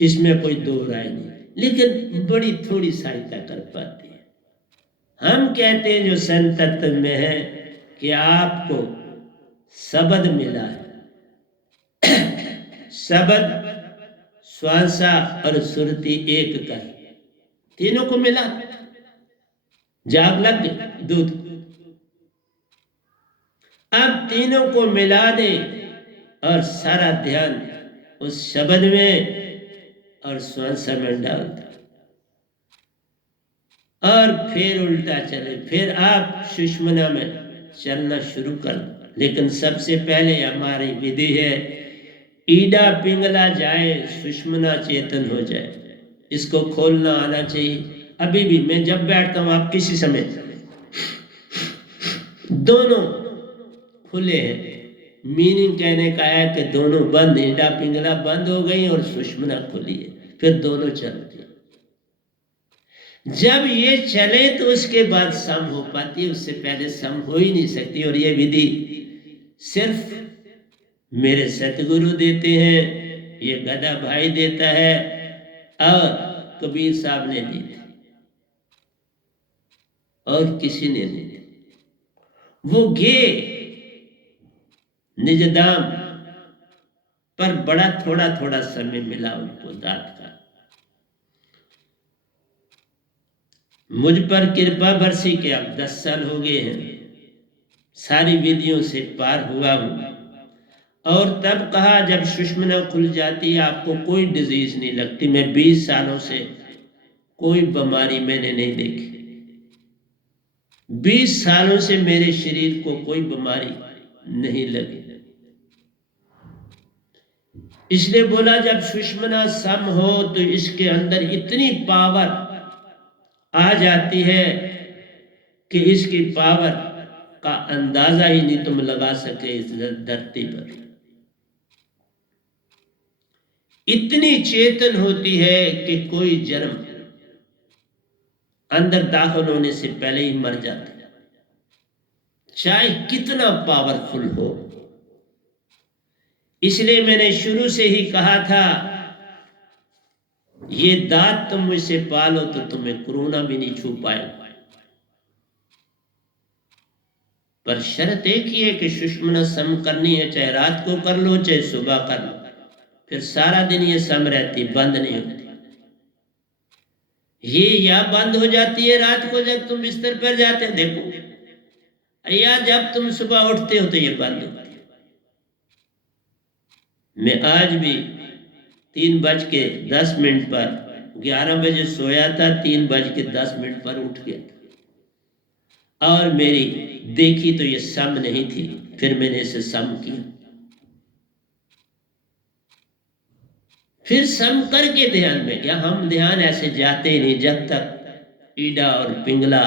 इसमें कोई दो राय नहीं, लेकिन बड़ी थोड़ी सहायता कर पाती है। हम कहते हैं जो संत तत्व में है कि आपको शब्द मिला है, शब्द, श्वासा और सुरति एक कर, तीनों को मिला, जाग लग गई दूध। अब तीनों को मिला दे और सारा ध्यान उस शब्द में और श्वासा में डाल दे और फिर उल्टा चले, फिर आप सुषुम्ना में चलना शुरू कर दो। लेकिन सबसे पहले हमारी विधि है ईडा पिंगला जाए, सुषुम्ना चेतन हो जाए। इसको खोलना आना चाहिए। अभी भी मैं जब बैठता हूं, आप किसी समय दोनों खुले हैं, मीनिंग कहने का है कि दोनों बंद, ईडा पिंगला बंद हो गई और सुषुम्ना खुली है, फिर दोनों चलती। जब ये चले तो उसके बाद सम हो पाती है, उससे पहले सम हो ही नहीं सकती। और ये विधि सिर्फ मेरे सतगुरु देते हैं, ये गदा भाई देता है और कबीर साहब ने दी और किसी ने नहीं दी। वो गे निजदाम पर बड़ा थोड़ा थोड़ा समय मिला उनको दात का। मुझ पर कृपा बरसी के अब 10 साल हो गए हैं, सारी विधियों से पार हुआ हूं। और तब कहा जब सुषुम्ना खुल जाती है आपको कोई डिजीज नहीं लगती। मैं 20 सालों से कोई बीमारी मैंने नहीं देखी, 20 सालों से मेरे शरीर को कोई बीमारी नहीं लगी। इसलिए बोला जब सुषुम्ना सम हो तो इसके अंदर इतनी पावर आ जाती है कि इसकी पावर का अंदाजा ही नहीं तुम लगा सके। इस धरती पर इतनी चेतन होती है कि कोई जन्म अंदर दाखिल होने से पहले ही मर जाता है, चाहे कितना पावरफुल हो। इसलिए मैंने शुरू से ही कहा था ये दांत तुम मुझसे पालो तो तुम्हें कोरोना भी नहीं छू पाए। पर शर्त एक ही है कि सुषुम्ना सम करनी है, चाहे रात को कर लो चाहे सुबह कर लो, फिर सारा दिन ये सम रहती, बंद नहीं होती। ये या बंद हो जाती है रात को जब तुम बिस्तर पर जाते हो, देखो, या जब तुम सुबह उठते हो तो ये बंद होती है। मैं आज भी 3:10 पर 11 बजे सोया था, 3:10 पर उठ गया और मेरी देखी तो ये सम नहीं थी, फिर मैंने इसे सम किया। फिर सम करके ध्यान में गया। हम ध्यान ऐसे जाते ही नहीं जब तक ईडा और पिंगला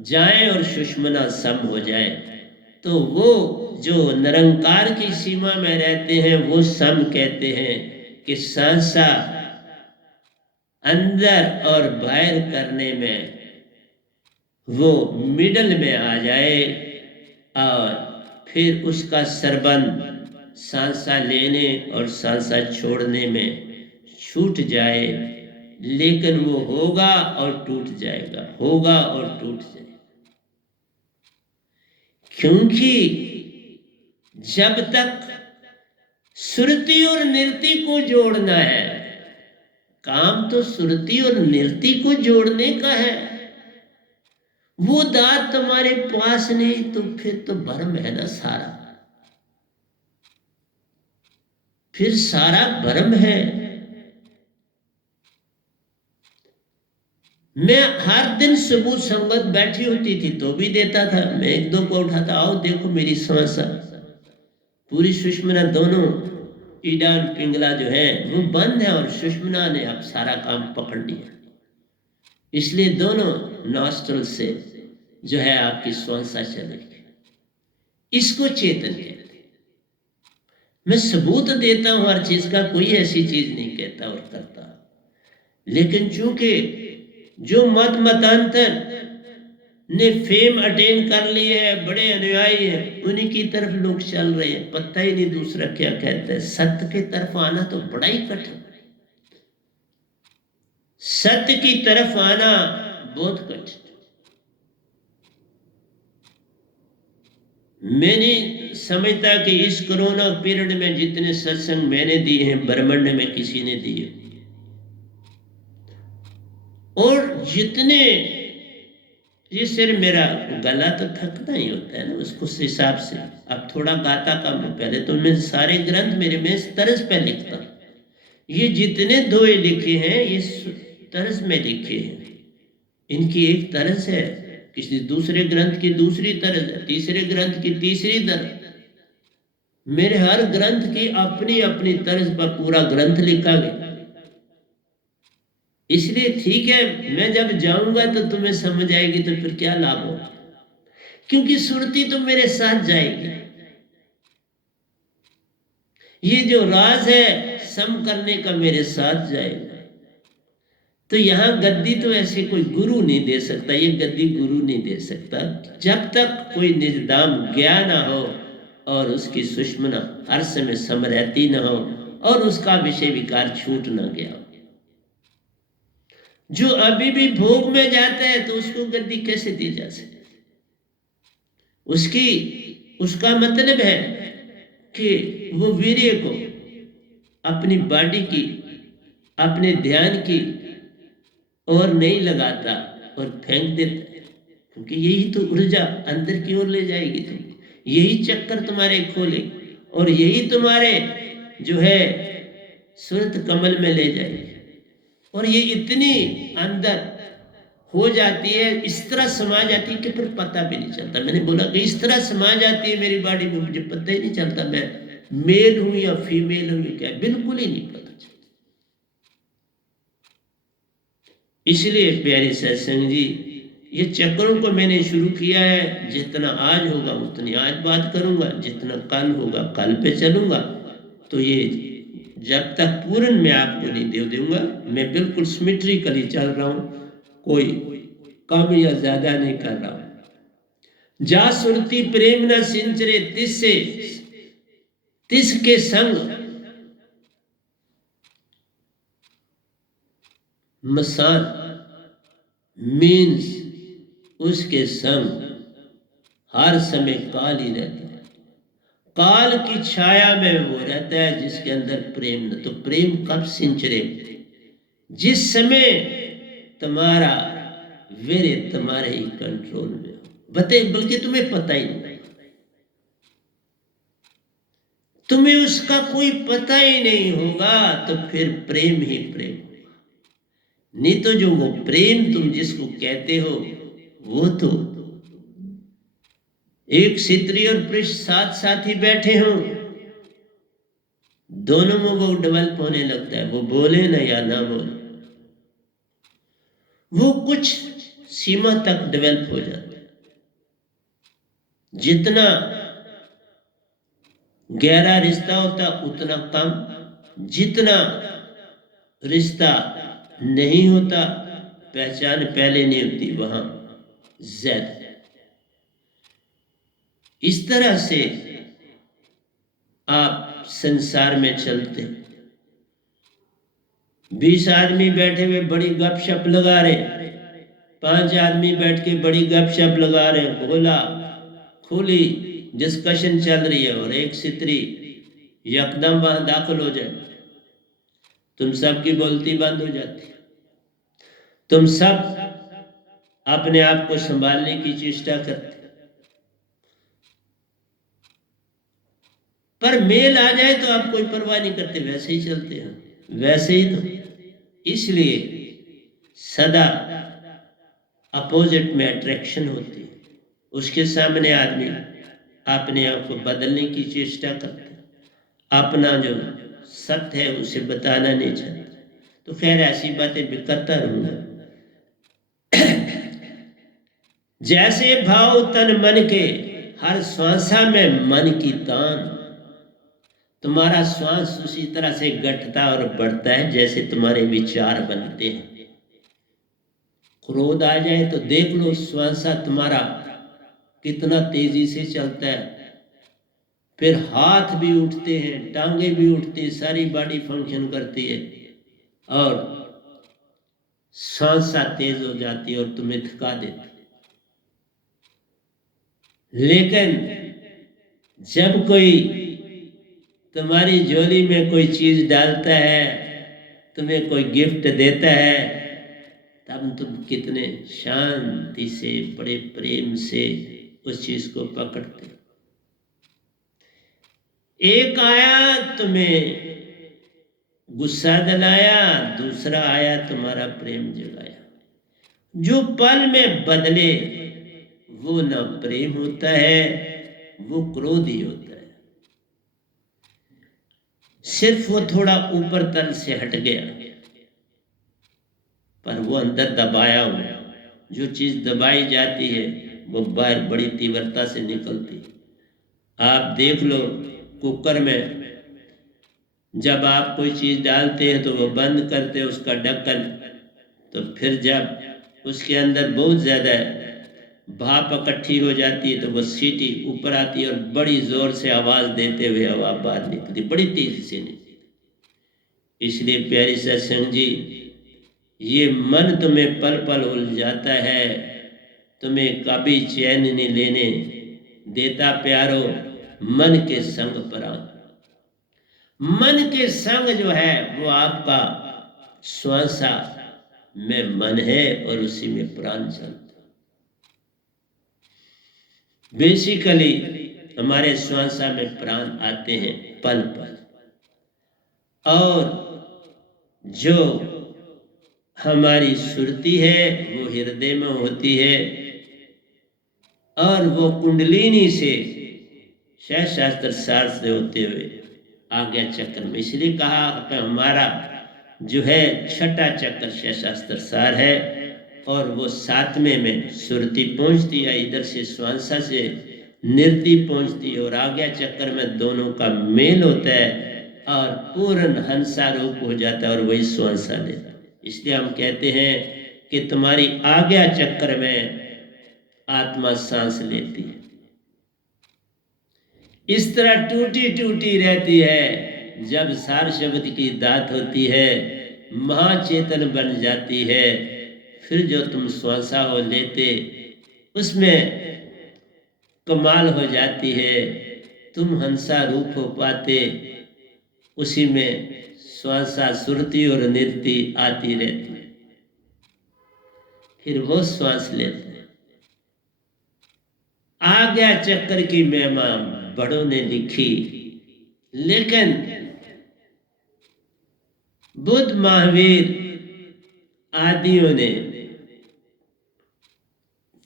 जाए और सुषुम्ना सम हो जाए। तो वो जो निरंकार की सीमा में रहते हैं वो सम कहते हैं कि सांसा अंदर और बाहर करने में वो मिडल में आ जाए और फिर उसका सरबंध सांसा लेने और सांसा छोड़ने में छूट जाए। लेकिन वो होगा और टूट जाएगा, होगा और टूट जाएगा। क्योंकि जब तक श्रुति और नृत्य को जोड़ना है, काम तो श्रुति और नृत्य को जोड़ने का है। वो दात तुम्हारे पास नहीं तो फिर तो भ्रम है ना सारा, फिर सारा भ्रम है। मैं हर दिन सुबह संगत बैठी होती थी तो भी देता था। मैं एक दो को उठाता, आओ देखो मेरी समस्या, पूरी सुषमना दोनों ईडा पिंगला जो है वो बंद है और सुषमना ने अब सारा काम पकड़ लिया। इसलिए दोनों नॉस्ट्रल से जो है आपकी श्वासा चलेगी। इसको चेतन कहते। मैं सबूत देता हूं हर चीज का, कोई ऐसी चीज नहीं कहता और करता। लेकिन चूंकि जो मतांतर ने फेम अटेन कर ली है, बड़े अनुयायी हैं, उन्हीं की तरफ लोग चल रहे हैं, पता ही नहीं दूसरा क्या कहता है। सत्य की तरफ आना तो बड़ा ही कठिन, सत्य की तरफ आना बहुत कठिन। मैं नहीं समझता कि इस कोरोना पीरियड में जितने सत्संग मैंने दिए हैं ब्रह्मांड में किसी ने दिए, और जितने, ये सिर्फ मेरा गला तो थकना ही होता है ना उसको उस हिसाब से। अब थोड़ा गाता कम हूं, पहले तो मैं सारे ग्रंथ मेरे में इस तरज पे लिखता। ये जितने दोहे लिखे हैं ये तरज में लिखे हैं, इनकी एक तरज है, किसी दूसरे ग्रंथ की दूसरी तरज है, तीसरे ग्रंथ की तीसरी तरज। मेरे हर ग्रंथ की अपनी अपनी तरज पर पूरा ग्रंथ लिखा गया। इसलिए ठीक है, मैं जब जाऊंगा तो तुम्हें समझ आएगी, तो फिर क्या लाभ होगा, क्योंकि सुरती तो मेरे साथ जाएगी। ये जो राज है सम करने का मेरे साथ जाएगा। तो यहां गद्दी तो ऐसे कोई गुरु नहीं दे सकता, ये गद्दी गुरु नहीं दे सकता जब तक कोई निजदाम ज्ञान ना हो और उसकी सुषमना हर समय सम रहती ना हो और उसका विषय विकार छूट ना गया हो। जो अभी भी भोग में जाता है तो उसको गद्दी कैसे दी जा सकती? उसका मतलब है कि वो वीर्य को अपनी बॉडी की, अपने ध्यान की और नहीं लगाता और फेंक देता, क्योंकि यही तो ऊर्जा अंदर की ओर ले जाएगी तुम, यही चक्कर तुम्हारे खोले और यही तुम्हारे जो है सुरत कमल में ले जाएगी। और ये इतनी अंदर हो जाती है, इस तरह समा जाती है कि फिर पता भी नहीं चलता। मैंने बोला कि इस तरह समा जाती है मेरी बॉडी में, मुझे पता ही नहीं चलता मैं मेल हूं या फीमेल हूं, क्या बिल्कुल ही नहीं पता चलता। इसलिए प्यारे सत्संग जी, ये चक्रों को मैंने शुरू किया है। जितना आज होगा उतनी आज बात करूंगा, जितना कल होगा कल पे चलूंगा। तो ये जब तक पूर्ण मैं आपको नहीं दे दूंगा, मैं बिल्कुल सिमेट्रिकली चल रहा हूं, कोई कम या ज्यादा नहीं कर रहा हूं। जा सुरती प्रेम न सिंचरे तिस के संग मसान मीन्स उसके संग हर समय काल ही रहता है। काल की छाया में वो रहता है जिसके अंदर प्रेम न। तो प्रेम कब सिंचरे? जिस समय तुम्हारा वीर्य तुम्हारे ही कंट्रोल में हो, बल्कि तुम्हें पता ही नहीं, तुम्हें उसका कोई पता ही नहीं होगा, तो फिर प्रेम ही प्रेम होगा। नहीं तो जो वो प्रेम तुम जिसको कहते हो वो तो एक स्त्री और पुरुष साथ साथ ही बैठे हो, दोनों में वो डेवलप होने लगता है। वो बोले ना या ना बोले, वो कुछ सीमा तक डेवलप हो जाता है। जितना गहरा रिश्ता होता उतना कम, जितना रिश्ता नहीं होता, पहचान पहले नहीं होती, वहां ज्यादा। इस तरह से आप संसार में चलते। 20 आदमी बैठे हुए बड़ी गपशप लगा रहे, 5 आदमी बैठ के बड़ी गपशप लगा रहे, भोला खुली डिस्कशन चल रही है और एक स्त्री यकदम वहां दाखिल हो जाए, तुम सबकी बोलती बंद हो जाती, तुम सब अपने आप को संभालने की चेष्टा करते, पर मेल आ जाए तो आप कोई परवाह नहीं करते, वैसे ही चलते हैं, वैसे ही तो। इसलिए सदा अपोजिट में अट्रैक्शन होती है, उसके सामने आदमी अपने आप को बदलने की चेष्टा करता है, अपना जो सत्य है उसे बताना नहीं चाहता। तो खैर ऐसी बातें भी करता रहूंगा। जैसे भाव तन मन के, हर श्वासा में मन की तान, तुम्हारा श्वास उसी तरह से घटता और बढ़ता है जैसे तुम्हारे विचार बनते हैं। क्रोध आ जाए तो देख लो श्वासा तुम्हारा कितना तेजी से चलता है, फिर हाथ भी उठते हैं, टांगे भी उठते हैं, सारी बॉडी फंक्शन करती है और श्वासा तेज हो जाती है और तुम्हें थका देती। लेकिन जब कोई तुम्हारी झोली में कोई चीज डालता है, तुम्हें कोई गिफ्ट देता है, तब तुम कितने शांति से बड़े प्रेम से उस चीज को पकड़ते। एक आया तुम्हें गुस्सा दिलाया, दूसरा आया तुम्हारा प्रेम जगाया। जो पल में बदले वो न प्रेम होता है, वो क्रोध ही होता है। सिर्फ वो थोड़ा ऊपर तल से हट गया, पर वो अंदर दबाया हुआ। जो चीज दबाई जाती है वो बाहर बड़ी तीव्रता से निकलती है। आप देख लो कुकर में जब आप कोई चीज डालते हैं तो वो बंद करते हैं उसका ढक्कन, तो फिर जब उसके अंदर बहुत ज्यादा भाप इकट्ठी हो जाती है तो वो सीटी ऊपर आती है और बड़ी जोर से आवाज देते हुए हवा बाहर निकलती, बड़ी तेजी से निकलती। इसलिए प्यारी सत्संग जी, ये मन तुम्हें पल पल उलझाता है, तुम्हें कभी चैन नहीं लेने देता प्यारो, मन के संग प्राण। मन के संग जो है वो आपका श्वासा में मन है और उसी में प्राण चलता। बेसिकली हमारे श्वासा में प्राण आते हैं पल पल, और जो हमारी सुरती है वो हृदय में होती है, और वो कुंडलिनी से शास्त्र सार से होते हुए आज्ञा चक्र में। इसलिए कहा कि हमारा जो है छठा चक्र शास्त्र सार है, और वो सातवें में सुरती पहुंचती है, इधर से श्वासा से नृति पहुंचती है, और आज्ञा चक्र में दोनों का मेल होता है और पूर्ण हंसा रूप हो जाता है और वही श्वासा लेता है। इसलिए हम कहते हैं कि तुम्हारी आज्ञा चक्र में आत्मा सांस लेती है। इस तरह टूटी टूटी रहती है, जब सार शब्द की दात होती है महाचेतन बन जाती है, फिर जो तुम श्वासा हो लेते उसमें कमाल हो जाती है, तुम हंसा रूप हो पाते, उसी में श्वासा सुरती और नृति आती रहती, फिर वो श्वास लेते। आज्ञा चक्र की महिमा बड़ों ने लिखी, लेकिन बुद्ध महावीर आदियों ने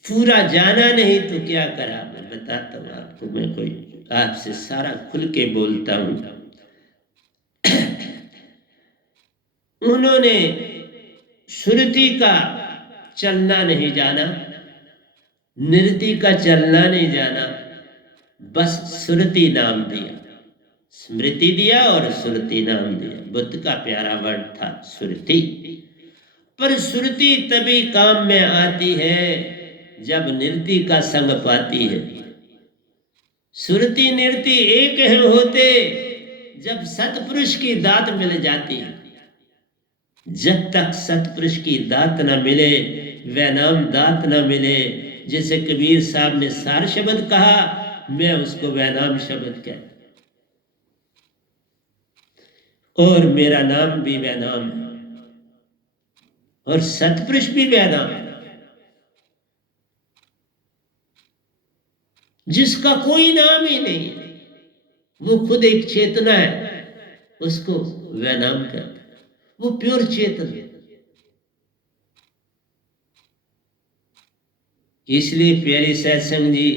पूरा जाना नहीं तो क्या करा। मैं बताता हूँ आपको, मैं कोई आपसे सारा खुल के बोलता हूँ। उन्होंने श्रुति का चलना नहीं जाना, नृति का चलना नहीं जाना, बस श्रुति नाम दिया, स्मृति दिया और श्रुति नाम दिया। बुद्ध का प्यारा वर्ड था श्रुति। पर श्रुति तभी काम में आती है जब नृति का संग पाती है। श्रुति नृति एक है होते जब सतपुरुष की दात मिल जाती है। जब तक सतपुरुष की दात न मिले, वह नाम दात न मिले, जैसे कबीर साहब ने सार शब्द कहा मैं उसको वैनाम शब्द कहता, और मेरा नाम भी वैनाम है, और सतपुरुष भी वैनाम है, जिसका कोई नाम ही नहीं है, वो खुद एक चेतना है, उसको वैनाम कहते, वो प्योर चेतन है। इसलिए प्यारे सत्संग जी,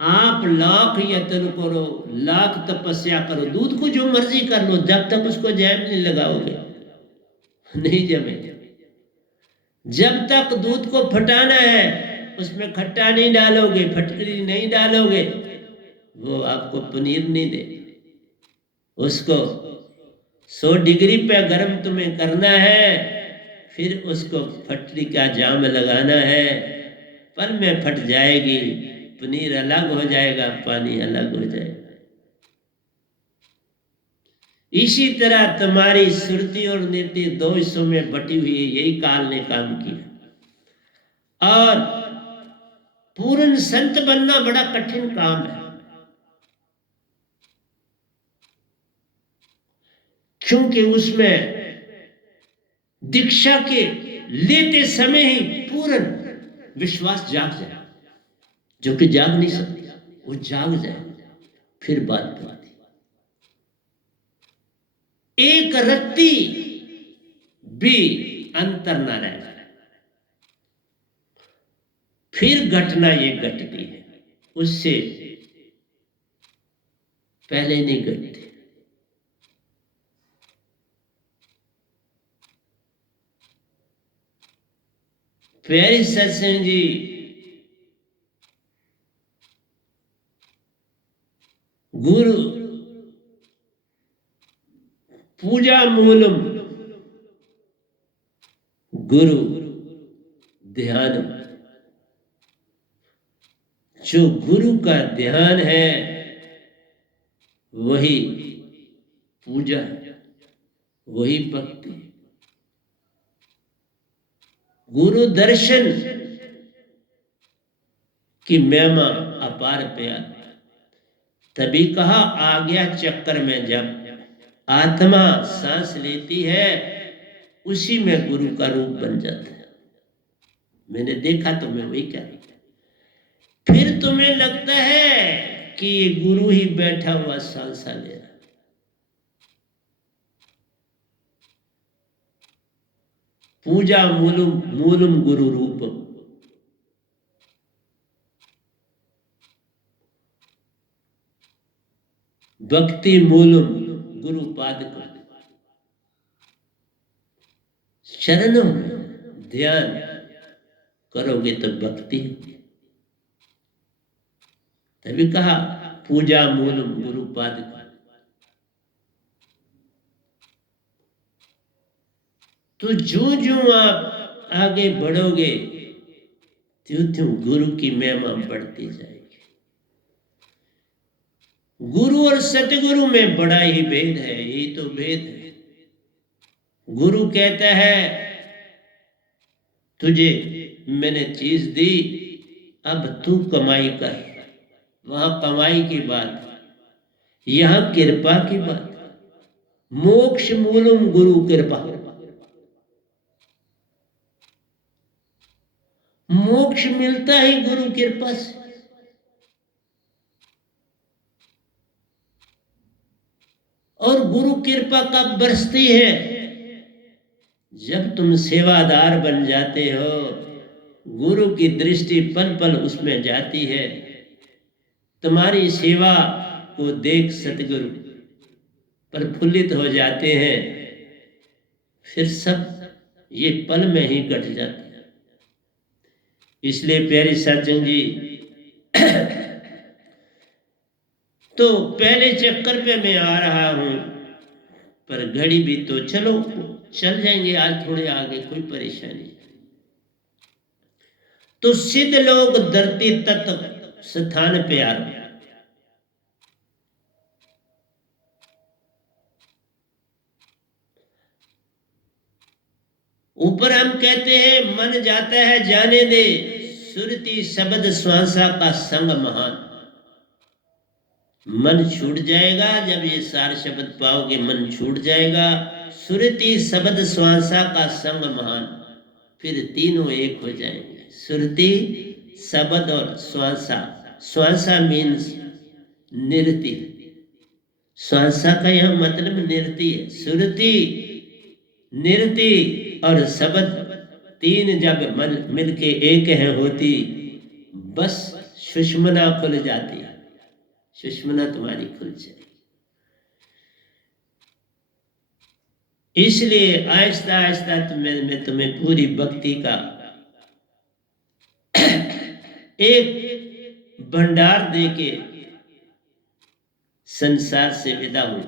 आप लाख यत्न करो, लाख तपस्या करो, दूध को जो मर्जी कर लो, जब तक उसको जैम नहीं लगाओगे नहीं जमेगा। जब तक दूध को फटाना है, उसमें खट्टा नहीं डालोगे, फटकरी नहीं डालोगे, वो आपको पनीर नहीं दे। उसको 100 डिग्री पे गर्म तुम्हें करना है, फिर उसको फटरी का जाम लगाना है, पल में फट जाएगी, पनीर अलग हो जाएगा, पानी अलग हो जाएगा। इसी तरह तुम्हारी सुरती और नीति 2 हिस्सों में बटी हुई है, यही काल ने काम किया। और पूर्ण संत बनना बड़ा कठिन काम है, क्योंकि उसमें दीक्षा के लेते समय ही पूर्ण विश्वास जाग जाए, जो कि जाग नहीं सकती, वो जाग जाए, फिर बात करती। एक रत्ती भी अंतर न रहे, फिर घटना ये घटती है, उससे पहले नहीं घटती। प्यारे सत्संग जी, गुरु पूजा मूलम गुरु ध्यान, जो गुरु का ध्यान है वही पूजा, वही भक्ति। गुरु दर्शन की महिमा अपार प्यार, तभी कहा आ गया चक्कर में, जब आत्मा सांस लेती है उसी में गुरु का रूप बन जाता है। मैंने देखा तो मैं वही कह रही। फिर तुम्हें लगता है कि ये गुरु ही बैठा हुआ सांसा ले रहा, पूजा मूलम मूलम गुरु रूपम, भक्ति मूलम गुरु पादक, चरणों में ध्यान करोगे तो भक्ति। तभी कहा पूजा मूलम गुरु पादक। तो जो जो आप आगे बढ़ोगे त्यों त्यों गुरु की महिमा बढ़ती जाएगी। गुरु और सतगुरु में बड़ा ही भेद है, यही तो भेद है। गुरु कहता है तुझे मैंने चीज दी, अब तू कमाई कर, वहां कमाई की बात, यहां कृपा की बात। मोक्ष मूलम गुरु कृपा, मोक्ष मिलता है गुरु कृपा से। और गुरु कृपा कब बरसती है? जब तुम सेवादार बन जाते हो, गुरु की दृष्टि पल पल उसमें जाती है, तुम्हारी सेवा को देख सतगुरु प्रफुल्लित हो जाते हैं, फिर सब ये पल में ही घट जाता है। इसलिए प्यारे सज्जन जी तो पहले चक्कर पे मैं आ रहा हूं, पर घड़ी भी तो चलो चल जाएंगे आज थोड़े आगे, कोई परेशानी नहीं। तो सिद्ध लोग धरती तत्व स्थान पे आ रहे, ऊपर हम कहते हैं मन जाता है जाने दे, सुरती शब्द श्वासा का संग महान। मन छूट जाएगा। जब ये सार शब्द पाओगे मन छूट जाएगा। सुरति शब्द श्वासा का संग महान, फिर तीनों एक हो जाएंगे। सुरति शब्द और श्वासा। श्वासा मीन्स नृत्य। श्वासा का यह मतलब नृत्य है। सुरति नृत्य और शब्द तीन जब मन मिलके एक है होती, बस सुषमना खुल जाती है। सुषमना तुम्हारी खुल जाए। इसलिए आहिस्ता आहिस्ता मैं तुम्हें पूरी भक्ति का एक भंडार देके संसार से विदा हूं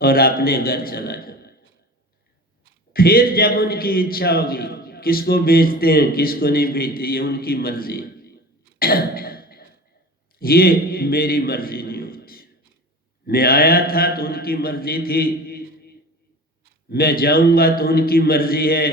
और अपने घर चला जाऊं। फिर जब उनकी इच्छा होगी, किसको भेजते हैं किसको नहीं भेजते, ये उनकी मर्जी है। ये मेरी मर्जी नहीं होती। मैं आया था तो उनकी मर्जी थी, मैं जाऊंगा तो उनकी मर्जी है।